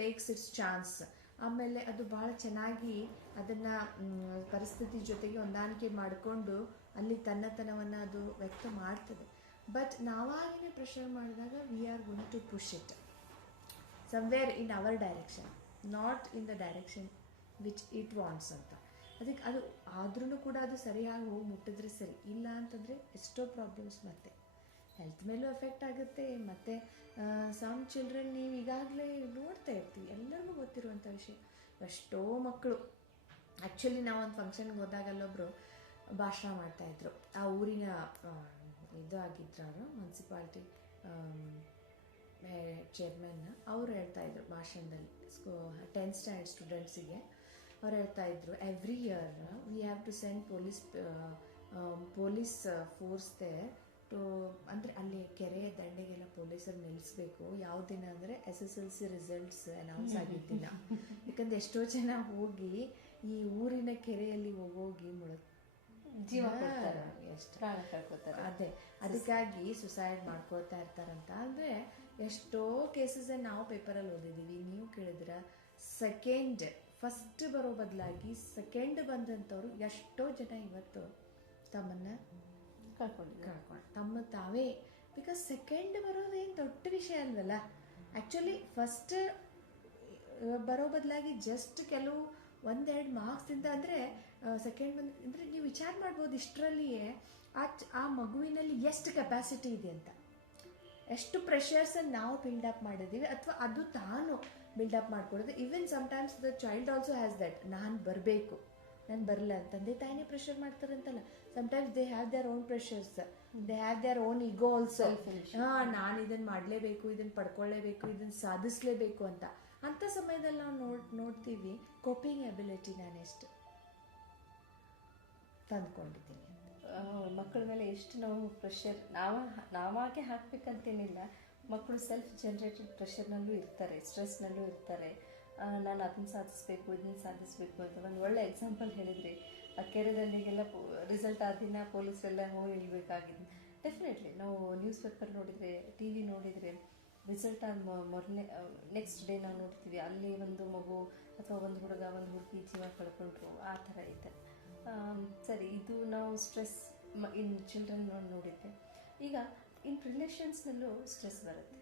takes its chance. ಆಮೇಲೆ ಅದು ಭಾಳ ಚೆನ್ನಾಗಿ ಅದನ್ನು ಪರಿಸ್ಥಿತಿ ಜೊತೆಗೆ ಹೊಂದಾಣಿಕೆ ಮಾಡಿಕೊಂಡು ಅಲ್ಲಿ ತನ್ನತನವನ್ನು ಅದು ವ್ಯಕ್ತ ಮಾಡ್ತದೆ. ಬಟ್ ನಾವಾಗಿನೇ ಪ್ರೆಷರ್ ಮಾಡಿದಾಗ we are going to push it somewhere in our direction, not in the direction which it wants ಅಂತ. ಅದಕ್ಕೆ ಅದು ಆದ್ರೂ ಕೂಡ ಅದು ಸರಿಯಾಗಿ ಹೋಗಿ ಮುಟ್ಟಿದ್ರೆ ಸರಿ, ಇಲ್ಲ ಅಂತಂದರೆ ಎಷ್ಟೋ ಪ್ರಾಬ್ಲಮ್ಸ್ ಮತ್ತೆ ಹೆಲ್ತ್ ಮೇಲೂ ಎಫೆಕ್ಟ್ ಆಗುತ್ತೆ. ಮತ್ತು ಸಮ್ ಚಿಲ್ಡ್ರನ್ ನೀವು ಈಗಾಗಲೇ ನೋಡ್ತಾ ಇರ್ತೀವಿ, ಎಲ್ಲರಿಗೂ ಗೊತ್ತಿರುವಂಥ ವಿಷಯ. ಎಷ್ಟೋ ಮಕ್ಕಳು ಆ್ಯಕ್ಚುಲಿ ನಾವು ಒಂದು ಫಂಕ್ಷನ್ಗೆ ಹೋದಾಗ ಅಲ್ಲೊಬ್ಬರು ಭಾಷಣ ಮಾಡ್ತಾಯಿದ್ರು. ಆ ಊರಿನ ಇದು ಆಗಿದ್ರು ಅವರು ಮುನ್ಸಿಪಾಲ್ಟಿ ಚೇರ್ಮನ್. ಅವರು ಹೇಳ್ತಾಯಿದ್ರು ಭಾಷಣದಲ್ಲಿ 10th ಸ್ಟ್ಯಾಂಡರ್ಡ್ ಸ್ಟೂಡೆಂಟ್ಸಿಗೆ ಅವ್ರು ಹೇಳ್ತಾಯಿದ್ರು, every year we have to send police force there too, ಅಂದರೆ ಅಲ್ಲಿ ಕೆರೆಯ ದಂಡೆಗೆಲ್ಲ ಪೊಲೀಸರು ನಿಲ್ಲಿಸ್ಬೇಕು. ಯಾವ ದಿನ ಅಂದರೆ SSLC ರಿಸಲ್ಟ್ಸ್ ಅನೌನ್ಸ್ ಆಗಿದ್ದಿಲ್ಲ. ಯಾಕಂದರೆ ಎಷ್ಟೋ ಜನ ಹೋಗಿ ಈ ಊರಿನ ಕೆರೆಯಲ್ಲಿ ಹೋಗಿ ಜೀವ ಎಷ್ಟು ಅದೇ ಅದಕ್ಕಾಗಿ ಸುಸೈಡ್ ಮಾಡ್ಕೊಳ್ತಾ ಇರ್ತಾರಂತ. ಅಂದರೆ ಎಷ್ಟೋ ಕೇಸಸ್ ನಾವು ಪೇಪರಲ್ಲಿ ಓದಿದ್ದೀವಿ. ನೀವು ಕೇಳಿದ್ರೆ ಫಸ್ಟ್ ಬರೋ ಬದಲಾಗಿ ಸೆಕೆಂಡ್ ಬಂದಂಥವ್ರು ಎಷ್ಟೋ ಜನ ಇವತ್ತು ತಮ್ಮನ್ನು ಕಳ್ಕೊಂಡು ತಮ್ಮ ತಾವೇ, ಬಿಕಾಸ್ ಸೆಕೆಂಡ್ ಬರೋದೇನು ದೊಡ್ಡ ವಿಷಯ ಅಲ್ವಲ್ಲ. ಆ್ಯಕ್ಚುಲಿ ಫಸ್ಟ್ ಬರೋ ಬದಲಾಗಿ ಜಸ್ಟ್ ಕೆಲವು 1-2 ಮಾರ್ಕ್ಸಿಂದ ಅಂದರೆ ಸೆಕೆಂಡ್ ಅಂದರೆ ನೀವು ವಿಚಾರ ಮಾಡ್ಬೋದು ಇಷ್ಟರಲ್ಲಿಯೇ ಆ ಮಗುವಿನಲ್ಲಿ ಎಷ್ಟು ಕೆಪಾಸಿಟಿ ಇದೆ ಅಂತ, ಎಷ್ಟು ಪ್ರೆಷರ್ಸನ್ನು ನಾವು ಬಿಲ್ಡಪ್ ಮಾಡಿದ್ದೀವಿ ಅಥವಾ ಅದು ತಾನು ಬಿಲ್ಡಪ್ ಮಾಡ್ಕೊಡೋದು. Even sometimes the child also has that, ನಾನು ಬರಬೇಕು, ನಾನು ಬರಲ್ಲ, ತಂದೆ ತಾಯಿನೇ ಪ್ರೆಷರ್ ಮಾಡ್ತಾರಂತಲ್ಲ. Sometimes they have their own pressures, they have their own ego also. ನಾನು ಇದನ್ನು ಮಾಡಲೇಬೇಕು, ಇದನ್ನು ಪಡ್ಕೊಳ್ಳೇಬೇಕು, ಇದನ್ನು ಸಾಧಿಸಲೇಬೇಕು ಅಂತ. ಅಂಥ ಸಮಯದಲ್ಲಿ ನಾವು ನೋಡ್ತೀವಿ ಕೋಪಿಂಗ್ ಎಬಿಲಿಟಿ ನಾನು ಎಷ್ಟು ತಂದ್ಕೊಂಡಿದ್ದೀನಿ. ಮಕ್ಕಳ ಮೇಲೆ ಎಷ್ಟು ನಾವು ಪ್ರೆಷರ್ ನಾವಾಗೆ ಹಾಕಬೇಕಂತೇನಿಲ್ಲ. ಮಕ್ಕಳು ಸೆಲ್ಫ್ ಜನ್ರೇಟೆಡ್ ಪ್ರೆಷರ್ನಲ್ಲೂ ಇರ್ತಾರೆ, ಸ್ಟ್ರೆಸ್ನಲ್ಲೂ ಇರ್ತಾರೆ. ನಾನು ಅದನ್ನು ಸಾಧಿಸಬೇಕು, ಇದನ್ನು ಸಾಧಿಸಬೇಕು ಅಂತ. ಒಂದು ಒಳ್ಳೆ ಎಕ್ಸಾಂಪಲ್ ಹೇಳಿದ್ರಿ, ಆ ಕೆರೆ ದಂಡೆಗೆಲ್ಲ ರಿಸಲ್ಟ್ ಆದ ದಿನ ಪೊಲೀಸರೆಲ್ಲ ಹೋಗಿ ಇಳಬೇಕಾಗಿದೆ. ಡೆಫಿನೆಟ್ಲಿ ನಾವು ನ್ಯೂಸ್ ಪೇಪರ್ ನೋಡಿದರೆ, TV ನೋಡಿದರೆ, ರಿಸಲ್ಟ್ ಆದ ಮೊದಲನೇ ನೆಕ್ಸ್ಟ್ ಡೇ ನಾವು ನೋಡ್ತೀವಿ ಅಲ್ಲಿ ಒಂದು ಮಗು ಅಥವಾ ಒಂದು ಹುಡುಗ ಒಂದು ಹುಡುಗಿ ಜೀವ ಕಳ್ಕೊಂಡ್ರು, ಆ ಥರ ಇದೆ. ಸರಿ, ಇದು ನಾವು ಸ್ಟ್ರೆಸ್ ಇನ್ ಚಿಲ್ಡ್ರನ್ ನೋಡಿದ್ದೆ. ಈಗ ಇನ್ ರಿಲೇಷನ್ಸ್ನಲ್ಲೂ ಸ್ಟ್ರೆಸ್ ಬರುತ್ತೆ.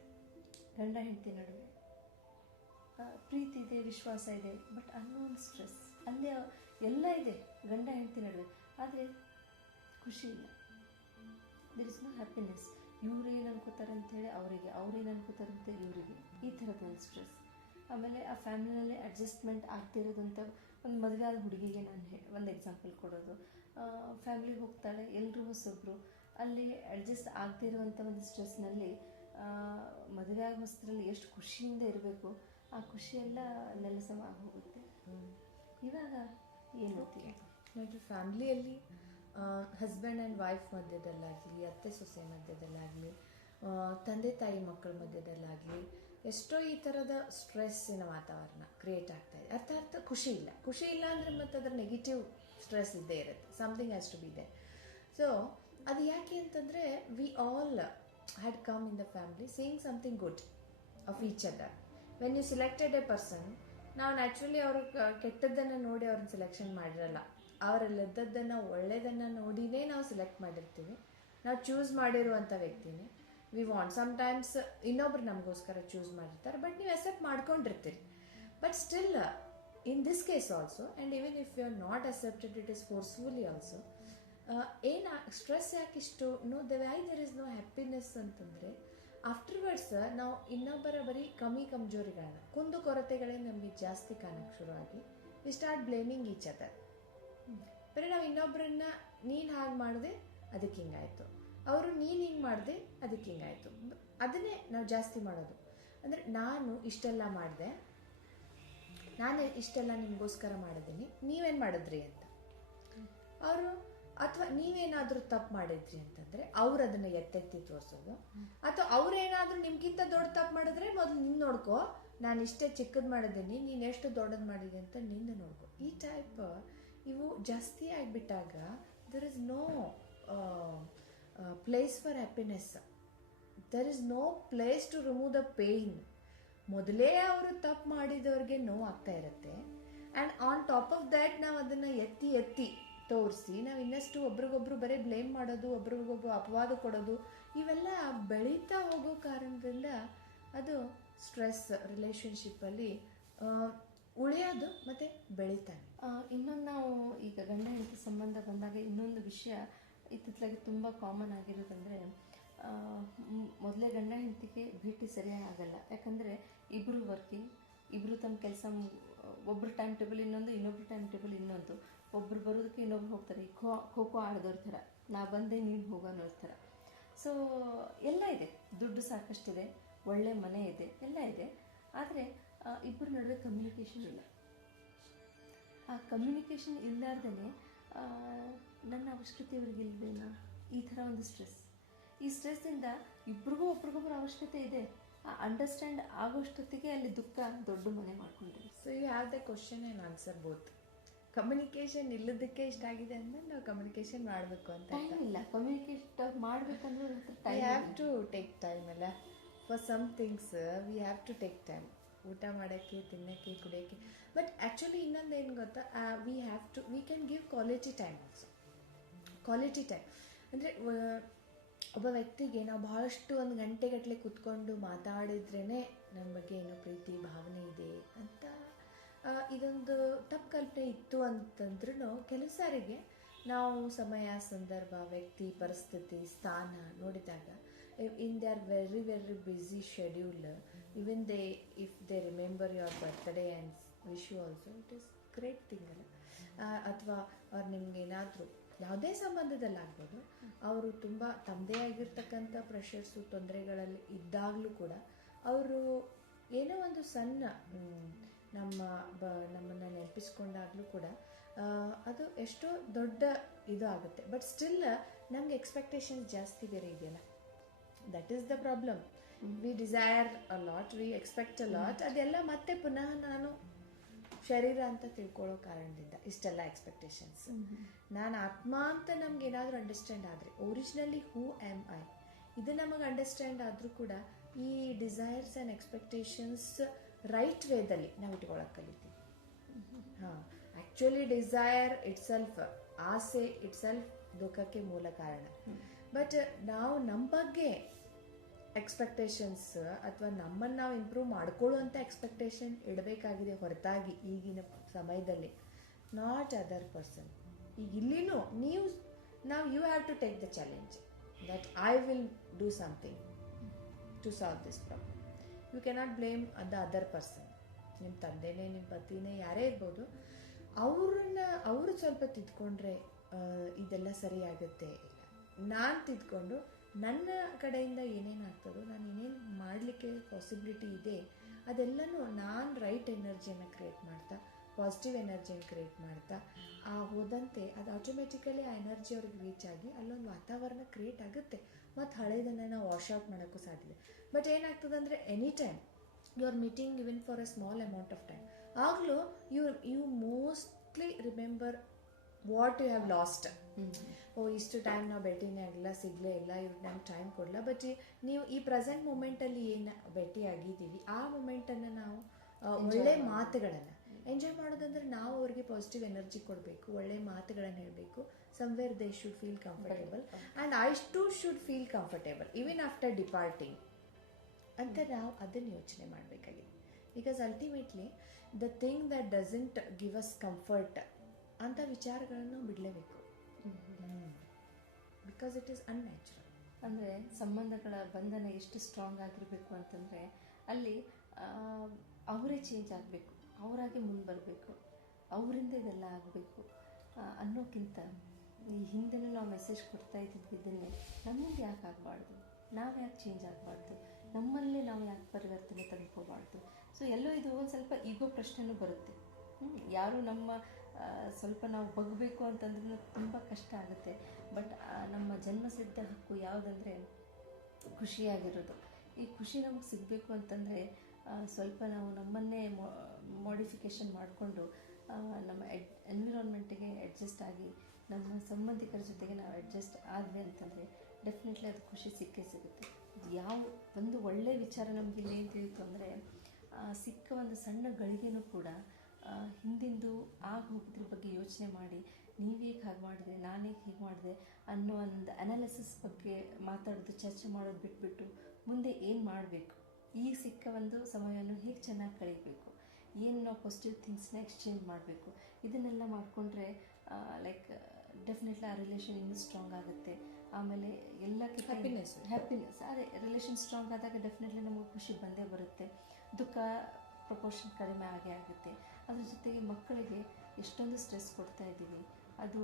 ಗಂಡ ಹೆಂಡತಿ ನಡುವೆ ಪ್ರೀತಿ ಇದೆ, ವಿಶ್ವಾಸ ಇದೆ, ಬಟ್ ಅನ್ನೋನ್ ಸ್ಟ್ರೆಸ್ ಅಲ್ಲೇ ಎಲ್ಲ ಇದೆ ಗಂಡ ಹೆಂಡತಿ ನಡುವೆ, ಆದರೆ ಖುಷಿ ಇಲ್ಲ. There is no happiness. ಇವ್ರು ಏನು ಅನ್ಕೋತಾರೆ ಅಂತೇಳಿ ಅವರಿಗೆ, ಅವ್ರೇನು ಅನ್ಕೋತಾರಂತೆ ಇವರಿಗೆ, ಈ ಥರದೊಂದು ಸ್ಟ್ರೆಸ್. ಆಮೇಲೆ ಆ ಫ್ಯಾಮಿಲಿನಲ್ಲೇ ಅಡ್ಜಸ್ಟ್ಮೆಂಟ್ ಆಗ್ತಿರೋದಂತ ಒಂದು ಮದುವೆ ಆದ ಹುಡುಗಿಗೆ ನಾನು ಒಂದು ಎಕ್ಸಾಂಪಲ್ ಕೊಡೋದು. ಫ್ಯಾಮಿಲಿಗೆ ಹೋಗ್ತಾಳೆ, ಎಲ್ಲರೂ ಹೊಸೊಬ್ಬರು, ಅಲ್ಲಿ ಅಡ್ಜಸ್ಟ್ ಆಗ್ತಿರುವಂಥ ಒಂದು ಸ್ಟ್ರೆಸ್ನಲ್ಲಿ ಮದುವೆ ಆಗೋ ಹೊಸದ್ರಲ್ಲಿ ಎಷ್ಟು ಖುಷಿಯಿಂದ ಇರಬೇಕು, ಆ ಖುಷಿಯೆಲ್ಲ ನೆಲಸವಾಗಿ ಹೋಗುತ್ತೆ. ಇವಾಗ ಏನು ನೋಡಿ, ಫ್ಯಾಮ್ಲಿಯಲ್ಲಿ ಹಸ್ಬೆಂಡ್ ಆ್ಯಂಡ್ ವೈಫ್ ಮಧ್ಯದಲ್ಲಾಗಲಿ, ಅತ್ತೆ ಸೊಸೆ ಮಧ್ಯದಲ್ಲಾಗಲಿ, ತಂದೆ ತಾಯಿ ಮಕ್ಕಳ ಮಧ್ಯದಲ್ಲಾಗಲಿ ಎಷ್ಟೋ ಈ ಥರದ ಸ್ಟ್ರೆಸ್ಸಿನ ವಾತಾವರಣ ಕ್ರಿಯೇಟ್ ಆಗ್ತಾಯಿದೆ. ಅರ್ಥ ಖುಷಿ ಇಲ್ಲ ಅಂದರೆ ಮತ್ತು ಅದರ ನೆಗೆಟಿವ್ ಸ್ಟ್ರೆಸ್ ಇದ್ದೇ ಇರುತ್ತೆ. Something has to be there. So ಅದು ಯಾಕೆ ಅಂತಂದರೆ we all had come in the family seeing something good of each other. When you selected a person, ನಾವು ನ್ಯಾಚುರಲಿ ಅವ್ರ ಕೆಟ್ಟದ್ದನ್ನು ನೋಡಿ ಅವ್ರನ್ನ ಸೆಲೆಕ್ಷನ್ ಮಾಡಿರಲ್ಲ, ಅವರಲ್ಲಿದ್ದದ್ದನ್ನು ಒಳ್ಳೆಯದನ್ನು ನೋಡಿನೇ ನಾವು ಸೆಲೆಕ್ಟ್ ಮಾಡಿರ್ತೀವಿ. ನಾವು ಚೂಸ್ ಮಾಡಿರುವಂಥ ವ್ಯಕ್ತಿನೇ ವಿ ವಾಂಟ್. ಸಮ್ಟೈಮ್ಸ್ ಇನ್ನೊಬ್ರು ನಮಗೋಸ್ಕರ ಚೂಸ್ ಮಾಡಿರ್ತಾರೆ, ಬಟ್ ನೀವು ಅಕ್ಸೆಪ್ಟ್ ಮಾಡ್ಕೊಂಡಿರ್ತೀರಿ. But still in this case also, and even if you are not accepted it is forcefully also, ಏನು ಸ್ಟ್ರೆಸ್ ಯಾಕಿಷ್ಟು why there is no happiness ಅಂತಂದರೆ, ಆಫ್ಟರ್ವರ್ಡ್ಸ್ ನಾವು ಇನ್ನೊಬ್ಬರ ಬರೀ ಕಮಜೋರಿಗಳನ್ನ, ಕುಂದು ಕೊರತೆಗಳೇ ನಮಗೆ ಜಾಸ್ತಿ ಕಾಣಕ್ಕೆ ಶುರುವಾಗಿ we start blaming each other. ಬರೀ ನಾವು ಇನ್ನೊಬ್ಬರನ್ನ ನೀನು ಹಾಗೆ ಮಾಡಿದೆ ಅದಕ್ಕೆ ಹಿಂಗಾಯಿತು, ಅವರು ನೀನು ಹಿಂಗೆ ಮಾಡಿದೆ ಅದಕ್ಕೆ ಹಿಂಗಾಯಿತು, ಅದನ್ನೇ ನಾವು ಜಾಸ್ತಿ ಮಾಡೋದು. ಅಂದರೆ ನಾನು ಇಷ್ಟೆಲ್ಲ ಮಾಡಿದೆ, ನಾನು ಇಷ್ಟೆಲ್ಲ ನಿಮಗೋಸ್ಕರ ಮಾಡಿದ್ದೀನಿ, ನೀವೇನು ಮಾಡಿದ್ರಿ ಅಂತ ಅವರು, ಅಥವಾ ನೀವೇನಾದರೂ ತಪ್ಪು ಮಾಡಿದ್ರಿ ಅಂತಂದರೆ ಅವ್ರು ಅದನ್ನು ಎತ್ತೆತ್ತಿ ತೋರಿಸೋದು, ಅಥವಾ ಅವ್ರೇನಾದರೂ ನಿಮ್ಗಿಂತ ದೊಡ್ಡ ತಪ್ಪು ಮಾಡಿದ್ರೆ ಮೊದಲು ನಿನ್ನ ನೋಡ್ಕೋ, ನಾನು ಇಷ್ಟೇ ಚಿಕ್ಕದು ಮಾಡಿದ್ದೀನಿ, ನೀನು ಎಷ್ಟು ದೊಡ್ಡದು ಮಾಡಿದೆ ಅಂತ ನಿಂದು ನೋಡ್ಕೋ. ಈ ಟೈಪ್ ಇವು ಜಾಸ್ತಿ ಆಗಿಬಿಟ್ಟಾಗ there is no place for happiness, there is no place to remove the pain. ಮೊದಲೇ ಅವರು ತಪ್ಪು ಮಾಡಿದವ್ರಿಗೆ ನೋವು ಆಗ್ತಾ ಇರುತ್ತೆ, and on top of that ನಾವು ಅದನ್ನು ಎತ್ತಿ ತೋರಿಸಿ ನಾವು ಇನ್ನಷ್ಟು ಒಬ್ರಿಗೊಬ್ರು ಬರೀ ಬ್ಲೇಮ್ ಮಾಡೋದು, ಒಬ್ರಿಗೊಬ್ರು ಅಪವಾದ ಕೊಡೋದು, ಇವೆಲ್ಲ ಬೆಳೀತಾ ಹೋಗೋ ಕಾರಣದಿಂದ ಅದು ಸ್ಟ್ರೆಸ್ ರಿಲೇಷನ್ಶಿಪ್ಪಲ್ಲಿ ಉಳಿಯೋದು ಮತ್ತು ಬೆಳೀತಾನೆ. ಇನ್ನೊಂದು ನಾವು ಈಗ ಗಂಡ ಹೆಂಡತಿ ಸಂಬಂಧ ಬಂದಾಗ ಇನ್ನೊಂದು ವಿಷಯ ಇತ್ತಿತ್ತಲಾಗಿ ತುಂಬ ಕಾಮನ್ ಆಗಿರೋದಂದರೆ, ಮೊದಲೇ ಗಂಡ ಹೆಂಡತಿಗೆ ಭೇಟಿ ಸರಿಯಾಗಿ ಆಗಲ್ಲ. ಯಾಕಂದರೆ ಇಬ್ಬರು ವರ್ಕಿಂಗ್, ಇಬ್ಬರು ತಮ್ಮ ಕೆಲಸ, ಒಬ್ಬರು ಟೈಮ್ ಟೇಬಲ್ ಇನ್ನೊಂದು, ಇನ್ನೊಬ್ರು ಟೈಮ್ ಟೇಬಲ್ ಇನ್ನೊಂದು, ಒಬ್ರು ಬರೋದಕ್ಕೆ ಇನ್ನೊಬ್ರು ಹೋಗ್ತಾರೆ. ಈ ಖೋ ಆಡೋದ್ರ ಥರ, ನಾ ಬಂದೆ ನೀನು ಹೋಗೋ ಅನ್ನೋ ಥರ. ಸೊ ಎಲ್ಲ ಇದೆ, ದುಡ್ಡು ಸಾಕಷ್ಟಿದೆ, ಒಳ್ಳೆ ಮನೆ ಇದೆ, ಎಲ್ಲ ಇದೆ. ಆದರೆ ಇಬ್ಬರ ನಡುವೆ ಕಮ್ಯುನಿಕೇಷನ್ ಇಲ್ಲ. ಆ ಕಮ್ಯುನಿಕೇಷನ್ ಇಲ್ಲಾರ್ದೇ ನನ್ನ ಅವಶ್ಯಕತೆ ಇವ್ರಿಗೆ ಇಲ್ವೇನೋ, ಈ ಥರ ಒಂದು ಸ್ಟ್ರೆಸ್. ಈ ಸ್ಟ್ರೆಸ್ಸಿಂದ ಇಬ್ರಿಗೂ ಒಬ್ರಿಗೊಬ್ರು ಅವಶ್ಯಕತೆ ಇದೆ, ಅಂಡರ್ಸ್ಟ್ಯಾಂಡ್ ಆಗೋಷ್ಟೊತ್ತಿಗೆ ಅಲ್ಲಿ ದುಃಖ ದೊಡ್ಡ ಮನೆ ಮಾಡ್ಕೊಂಡಿದೆ. So you have the question and answer both. Communication ಇಲ್ಲದಕ್ಕೆ ಇಷ್ಟ ಆಗಿದೆ ಅಂದರೆ ನಾವು ಕಮ್ಯುನಿಕೇಷನ್ ಮಾಡಬೇಕು ಅಂತ. ಟೈಮ್ ಇಲ್ಲ, ಕಮ್ಯುನಿಕೇಟ್ ಮಾಡಬೇಕಂದ್ರೆ we have to take time ಅಲ್ಲ. For some things we have to take time, ಊಟ ಮಾಡೋಕ್ಕೆ, ತಿನ್ನೋಕ್ಕೆ, ಕುಡಿಯೋಕ್ಕೆ. ಬಟ್ ಆ್ಯಕ್ಚುಲಿ ಇನ್ನೊಂದು ಏನು ಗೊತ್ತಾ, we can give quality time also. Quality time ಅಂದರೆ ಒಬ್ಬ ವ್ಯಕ್ತಿಗೆ ನಾವು ಬಹಳಷ್ಟು 1 ಗಂಟೆಗಟ್ಟಲೆ ಕೂತ್ಕೊಂಡು ಮಾತಾಡಿದ್ರೇ ನಮ್ಮ ಬಗ್ಗೆ ಏನೋ ಪ್ರೀತಿ ಭಾವನೆ ಇದೆ ಅಂತ ಇದೊಂದು ತಪ್ಪು ಕಲ್ಪನೆ ಇತ್ತು ಅಂತಂದ್ರೂ, ಕೆಲವು ಸಾರಿಗೆ ನಾವು ಸಮಯ, ಸಂದರ್ಭ, ವ್ಯಕ್ತಿ, ಪರಿಸ್ಥಿತಿ, ಸ್ಥಾನ ನೋಡಿದಾಗ in they are very very busy schedule, even if they remember your birthday and wish you also, it is great thing ಅಲ್ಲ. ಅಥವಾ ಅವ್ರು ನಿಮ್ಗೆ ಏನಾದರೂ ಯಾವುದೇ ಸಂಬಂಧದಲ್ಲಾಗ್ಬೋದು, ಅವರು ತುಂಬ ತಮ್ಮದೇ ಆಗಿರ್ತಕ್ಕಂಥ ಪ್ರೆಷರ್ಸು, ತೊಂದರೆಗಳಲ್ಲಿ ಇದ್ದಾಗಲೂ ಕೂಡ ಅವರು ಏನೋ ಒಂದು ಸಣ್ಣ ನಮ್ಮನ್ನು ನೆನಪಿಸ್ಕೊಂಡಾಗಲೂ ಕೂಡ ಅದು ಎಷ್ಟೋ ದೊಡ್ಡ ಇದು ಆಗುತ್ತೆ. ಬಟ್ ಸ್ಟಿಲ್ ನಮಗೆ ಎಕ್ಸ್ಪೆಕ್ಟೇಷನ್ಸ್ ಜಾಸ್ತಿ ಬೇರೆ ಇದೆಯಲ್ಲ, that is the problem. We desire a lot, we expect a lot. ಅದೆಲ್ಲ ಮತ್ತೆ ಪುನಃ ನಾನು ಶರೀರ ಅಂತ ತಿಳ್ಕೊಳ್ಳೋ ಕಾರಣದಿಂದ ಇಷ್ಟೆಲ್ಲ ಎಕ್ಸ್ಪೆಕ್ಟೇಷನ್ಸ್. ನಾನು ಆತ್ಮ ಅಂತ ನಮ್ಗೆ ಏನಾದರೂ ಅಂಡರ್ಸ್ಟ್ಯಾಂಡ್ ಆದರೆ, ಒರಿಜಿನಲಿ ಹೂ ಆ್ಯಮ್ ಐ, ಇದು ನಮಗೆ ಅಂಡರ್ಸ್ಟ್ಯಾಂಡ್ ಆದರೂ ಕೂಡ ಈ ಡಿಸೈರ್ಸ್ ಆ್ಯಂಡ್ ಎಕ್ಸ್ಪೆಕ್ಟೇಷನ್ಸ್ ರೈಟ್ ವೇದಲ್ಲಿ ನಾವು ಇಟ್ಕೊಳ್ಳೋಕೆ ಕಲಿತೀವಿ. ಹಾಂ, ಆ್ಯಕ್ಚುಲಿ ಡಿಸೈರ್ ಇಟ್ಸೆಲ್ಫ್, ಆಸೆ ಇಟ್ಸೆಲ್ಫ್ ದುಃಖಕ್ಕೆ ಮೂಲ ಕಾರಣ. ಬಟ್ ನಾವು ನಮ್ಮ ಬಗ್ಗೆ ಎಕ್ಸ್ಪೆಕ್ಟೇಷನ್ಸ್ ಅಥವಾ ನಮ್ಮನ್ನು ನಾವು ಇಂಪ್ರೂವ್ ಮಾಡ್ಕೊಳ್ಳುವಂಥ ಎಕ್ಸ್ಪೆಕ್ಟೇಷನ್ ಇಡಬೇಕಾಗಿದೆ ಹೊರತಾಗಿ ಈಗಿನ ಸಮಯದಲ್ಲಿ, ನಾಟ್ ಅದರ್ ಪರ್ಸನ್. ಈಗ ಇಲ್ಲಿನೂ you have to take the challenge that I will do something to solve this problem. You cannot blame the other person. ನಿಮ್ಮ ತಂದೆನೇ, ನಿಮ್ಮ ಪತಿನೇ, ಯಾರೇ ಇರ್ಬೋದು, ಅವರು ಸ್ವಲ್ಪ ತಿದ್ಕೊಂಡ್ರೆ ಇದೆಲ್ಲ ಸರಿಯಾಗುತ್ತೆ. ಇಲ್ಲ, ನಾನು ತಿದ್ಕೊಂಡು ನನ್ನ ಕಡೆಯಿಂದ ಏನೇನು ಆಗ್ತದೋ, ನಾನು ಏನೇನು ಮಾಡಲಿಕ್ಕೆ ಪಾಸಿಬಿಲಿಟಿ ಇದೆ ಅದೆಲ್ಲನೂ ನಾನು ರೈಟ್ ಎನರ್ಜಿಯನ್ನು ಕ್ರಿಯೇಟ್ ಮಾಡ್ತಾ, ಪಾಸಿಟಿವ್ ಎನರ್ಜಿಯನ್ನು ಕ್ರಿಯೇಟ್ ಮಾಡ್ತಾ ಹೋದಂತೆ ಅದು ಆಟೋಮೆಟಿಕಲಿ ಆ ಎನರ್ಜಿ ಅವ್ರಿಗೆ ರೀಚ್ ಆಗಿ ಅಲ್ಲೊಂದು ವಾತಾವರಣ ಕ್ರಿಯೇಟ್ ಆಗುತ್ತೆ. ಮತ್ತು ಹಳೆಯದನ್ನು ನಾವು ವಾಶ್ ಔಟ್ ಮಾಡೋಕ್ಕೂ ಸಾಧ್ಯ. ಬಟ್ ಏನಾಗ್ತದೆ ಅಂದರೆ, any time you are meeting even for a small amount of time, ಆಗಲೂ you mostly remember what you have lost. ಇಷ್ಟು ಟೈಮ್ ನಾವು ಭೇಟಿನೇ ಆಗಿಲ್ಲ, ಸಿಗಲೇ ಇಲ್ಲ, ಇವ್ರಿಗೆ ನಂಗೆ ಟೈಮ್ ಕೊಡಲ್ಲ. ಬಟ್ ನೀವು ಈ ಪ್ರೆಸೆಂಟ್ ಮೂಮೆಂಟಲ್ಲಿ ಏನು ಭೇಟಿ ಆಗಿದ್ದೀವಿ ಆ ಮೂಮೆಂಟನ್ನು ನಾವು ಒಳ್ಳೆ ಮಾತುಗಳನ್ನು ಎಂಜಾಯ್ ಮಾಡೋದಂದ್ರೆ ನಾವು ಅವ್ರಿಗೆ ಪಾಸಿಟಿವ್ ಎನರ್ಜಿ ಕೊಡಬೇಕು, ಒಳ್ಳೆ ಮಾತುಗಳನ್ನು ಹೇಳಬೇಕು. Somewhere they should feel comfortable and I too should feel comfortable even after departing ಅಂತ ನಾವು ಅದನ್ನು ಯೋಚನೆ ಮಾಡಬೇಕಾಗಿದೆ. Because ultimately the thing that doesn't give us comfort ಅಂಥ ವಿಚಾರಗಳನ್ನು ಬಿಡಲೇಬೇಕು. Because it is unnatural. ಅಂದರೆ ಸಂಬಂಧಗಳ ಬಂಧನ ಎಷ್ಟು ಸ್ಟ್ರಾಂಗ್ ಆಗಿರಬೇಕು ಅಂತಂದರೆ ಅಲ್ಲಿ ಅವರೇ ಚೇಂಜ್ ಆಗಬೇಕು, ಅವರಾಗೆ ಮುಂದೆ ಬರಬೇಕು, ಅವರಿಂದ ಇದೆಲ್ಲ ಆಗಬೇಕು ಅನ್ನೋಕ್ಕಿಂತ ಈ ಹಿಂದೆನೂ ನಾವು ಮೆಸೇಜ್ ಕೊಡ್ತಾ ಇದ್ದಿದ್ದು ಇದನ್ನೇ ನಮ್ಮಿಂದ ಯಾಕೆ ಆಗಬಾರ್ದು, ನಾವು ಯಾಕೆ ಚೇಂಜ್ ಆಗಬಾರ್ದು, ನಮ್ಮಲ್ಲೇ ನಾವು ಯಾಕೆ ಪರಿವರ್ತನೆ ತಂದ್ಕೋಬಾರ್ದು. ಸೊ ಎಲ್ಲೋ ಇದು ಒಂದು ಸ್ವಲ್ಪ ಈಗೋ ಪ್ರಶ್ನೆನೂ ಬರುತ್ತೆ. ಯಾರು ನಮ್ಮ ಸ್ವಲ್ಪ ನಾವು ಬಗ್ಬೇಕು ಅಂತಂದ್ರೂ ತುಂಬ ಕಷ್ಟ ಆಗುತ್ತೆ. ಬಟ್ ನಮ್ಮ ಜನ್ಮಸಿದ್ಧ ಹಕ್ಕು ಯಾವುದಂದರೆ ಖುಷಿಯಾಗಿರೋದು. ಈ ಖುಷಿ ನಮಗೆ ಸಿಗಬೇಕು ಅಂತಂದರೆ ಸ್ವಲ್ಪ ನಾವು ನಮ್ಮನ್ನೇ ಮಾಡಿಫಿಕೇಷನ್ ಮಾಡಿಕೊಂಡು ನಮ್ಮ ಎನ್ವಿರಾನ್ಮೆಂಟಿಗೆ ಅಡ್ಜಸ್ಟ್ ಆಗಿ ನಮ್ಮ ಸಂಬಂಧಿಕರ ಜೊತೆಗೆ ನಾವು ಅಡ್ಜಸ್ಟ್ ಆದ್ವಿ ಅಂತಂದರೆ ಡೆಫಿನೆಟ್ಲಿ ಅದು ಖುಷಿ ಸಿಕ್ಕೇ ಸಿಗುತ್ತೆ. ಯಾವ ಒಂದು ಒಳ್ಳೆಯ ವಿಚಾರ ನಮಗೆ ಇಲ್ಲಿ ಏನು ತಿಳಿಯಿತು ಅಂದರೆ ಸಿಕ್ಕ ಒಂದು ಸಣ್ಣ ಗಳಿಗೆನೂ ಕೂಡ ಹಿಂದಿಂದು ಹೋಗಿದ್ರ ಬಗ್ಗೆ ಯೋಚನೆ ಮಾಡಿ ನೀವೇಗೆ ಹಾಗೆ ಮಾಡಿದೆ, ನಾನೇಗೆ ಹೀಗೆ ಮಾಡಿದೆ ಅನ್ನೋ ಒಂದು ಅನಾಲಿಸಿಸ್ ಬಗ್ಗೆ ಮಾತಾಡೋದು, ಚರ್ಚೆ ಮಾಡೋದು ಬಿಟ್ಬಿಟ್ಟು ಮುಂದೆ ಏನು ಮಾಡಬೇಕು, ಈಗ ಸಿಕ್ಕ ಒಂದು ಸಮಯವನ್ನು ಹೇಗೆ ಚೆನ್ನಾಗಿ ಕಳೀಬೇಕು, ಏನು ನಾವು ಪಾಸಿಟಿವ್ ಥಿಂಗ್ಸ್ನ ಎಕ್ಸ್ಚೇಂಜ್ ಮಾಡಬೇಕು, ಇದನ್ನೆಲ್ಲ ಮಾಡಿಕೊಂಡ್ರೆ ಲೈಕ್ ಡೆಫಿನೆಟ್ಲಿ ಆ ರಿಲೇಷನ್ ಇನ್ನೂ ಸ್ಟ್ರಾಂಗ್ ಆಗುತ್ತೆ. ಆಮೇಲೆ ಎಲ್ಲಕ್ಕೆ ಹ್ಯಾಪಿನೆಸ್ ಅದೇ ರಿಲೇಷನ್ ಸ್ಟ್ರಾಂಗ್ ಆದಾಗ ಡೆಫಿನೆಟ್ಲಿ ನಮಗೆ ಖುಷಿ ಬಂದೇ ಬರುತ್ತೆ. ದುಃಖ ಪ್ರಪೋರ್ಷನ್ ಕಡಿಮೆ ಆಗೇ ಆಗುತ್ತೆ. ಅದ್ರ ಜೊತೆಗೆ ಮಕ್ಕಳಿಗೆ ಎಷ್ಟೊಂದು ಸ್ಟ್ರೆಸ್ ಕೊಡ್ತಾ ಇದ್ದೀವಿ, ಅದು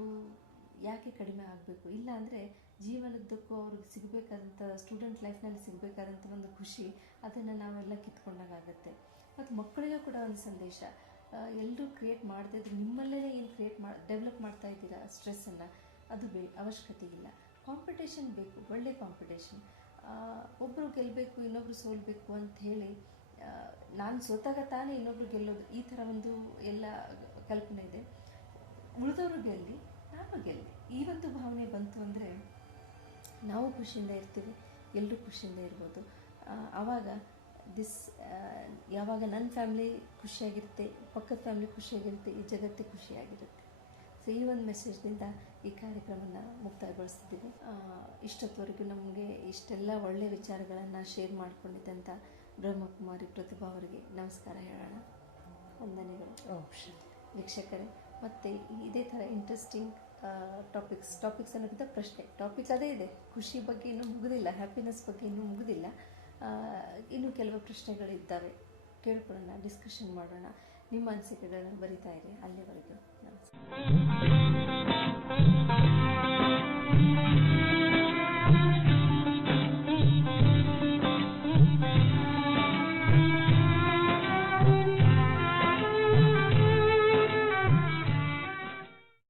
ಯಾಕೆ ಕಡಿಮೆ ಆಗಬೇಕು? ಇಲ್ಲ ಅಂದರೆ ಜೀವನದ್ದಕ್ಕೂ ಅವ್ರಿಗೆ ಸಿಗಬೇಕಾದಂಥ ಸ್ಟೂಡೆಂಟ್ ಲೈಫ್ನಲ್ಲಿ ಸಿಗಬೇಕಾದಂಥ ಒಂದು ಖುಷಿ ಅದನ್ನು ನಾವೆಲ್ಲ ಕಿತ್ಕೊಂಡಾಗುತ್ತೆ. ಮತ್ತು ಮಕ್ಕಳಿಗೂ ಕೂಡ ಒಂದು ಸಂದೇಶ, ಎಲ್ಲರೂ ಕ್ರಿಯೇಟ್ ಮಾಡದೇ ಇದ್ರೆ ನಿಮ್ಮಲ್ಲೇ ಏನು ಡೆವಲಪ್ ಮಾಡ್ತಾ ಇದ್ದೀರಾ ಸ್ಟ್ರೆಸ್ಸನ್ನು, ಅದು ಅವಶ್ಯಕತೆ ಇಲ್ಲ. ಕಾಂಪಿಟೇಷನ್ ಬೇಕು, ಒಳ್ಳೆ ಕಾಂಪಿಟೇಷನ್. ಒಬ್ಬರು ಗೆಲ್ಲಬೇಕು ಇನ್ನೊಬ್ರು ಸೋಲ್ಬೇಕು ಅಂತ ಹೇಳಿ ನಾನು ಸೋತಾಗ ತಾನೇ ಇನ್ನೊಬ್ರು ಗೆಲ್ಲೋದು, ಈ ಥರ ಒಂದು ಎಲ್ಲ ಕಲ್ಪನೆ ಇದೆ. ಉಳಿದವರು ಗೆಲ್ಲಿ ನಾನು ಗೆಲ್ಲಿ, ಈ ಒಂದು ಭಾವನೆ ಬಂತು ಅಂದರೆ ನಾವು ಖುಷಿಯಿಂದ ಇರ್ತೀವಿ, ಎಲ್ಲರೂ ಖುಷಿಯಿಂದ ಇರ್ಬೋದು. ಆವಾಗ ಯಾವಾಗ ನನ್ನ ಫ್ಯಾಮ್ಲಿ ಖುಷಿಯಾಗಿರುತ್ತೆ, ಪಕ್ಕದ ಫ್ಯಾಮ್ಲಿ ಖುಷಿಯಾಗಿರುತ್ತೆ, ಈ ಜಗತ್ತೇ ಖುಷಿಯಾಗಿರುತ್ತೆ. ಸೊ ಈ ಒಂದು ಮೆಸೇಜ್ನಿಂದ ಈ ಕಾರ್ಯಕ್ರಮನ ಮುಕ್ತಾಯಗೊಳಿಸ್ತಿದ್ದೀವಿ. ಇಷ್ಟೊತ್ತವರೆಗೂ ನಮಗೆ ಇಷ್ಟೆಲ್ಲ ಒಳ್ಳೆಯ ವಿಚಾರಗಳನ್ನು ಶೇರ್ ಮಾಡಿಕೊಂಡಿದ್ದಂಥ ಬ್ರಹ್ಮಕುಮಾರಿ ಪ್ರತಿಭಾ ಅವರಿಗೆ ನಮಸ್ಕಾರ ಹೇಳೋಣ. ವಂದನೆಗಳು ವೀಕ್ಷಕರೇ. ಮತ್ತು ಇದೇ ಥರ ಇಂಟ್ರೆಸ್ಟಿಂಗ್ ಟಾಪಿಕ್ಸ್ ಅನ್ನೋಕ್ಕಿಂತ ಪ್ರಶ್ನೆ ಟಾಪಿಕ್ ಅದೇ ಇದೆ. ಖುಷಿ ಬಗ್ಗೆ ಇನ್ನೂ ಮುಗಿದಿಲ್ಲ, ಹ್ಯಾಪಿನೆಸ್ ಬಗ್ಗೆ ಇನ್ನೂ ಮುಗಿದಿಲ್ಲ. ಇನ್ನೂ ಕೆಲವು ಪ್ರಶ್ನೆಗಳಿದ್ದಾವೆ, ಕೇಳ್ಕೊಳ್ಳೋಣ, ಡಿಸ್ಕಷನ್ ಮಾಡೋಣ. ನಿಮ್ಮ ಅನಿಸಿಕೆಗಳನ್ನು ಬರಿತಾ ಇರಿ. ಅಲ್ಲಿವರೆಗೂ ನಮಸ್ಕಾರ.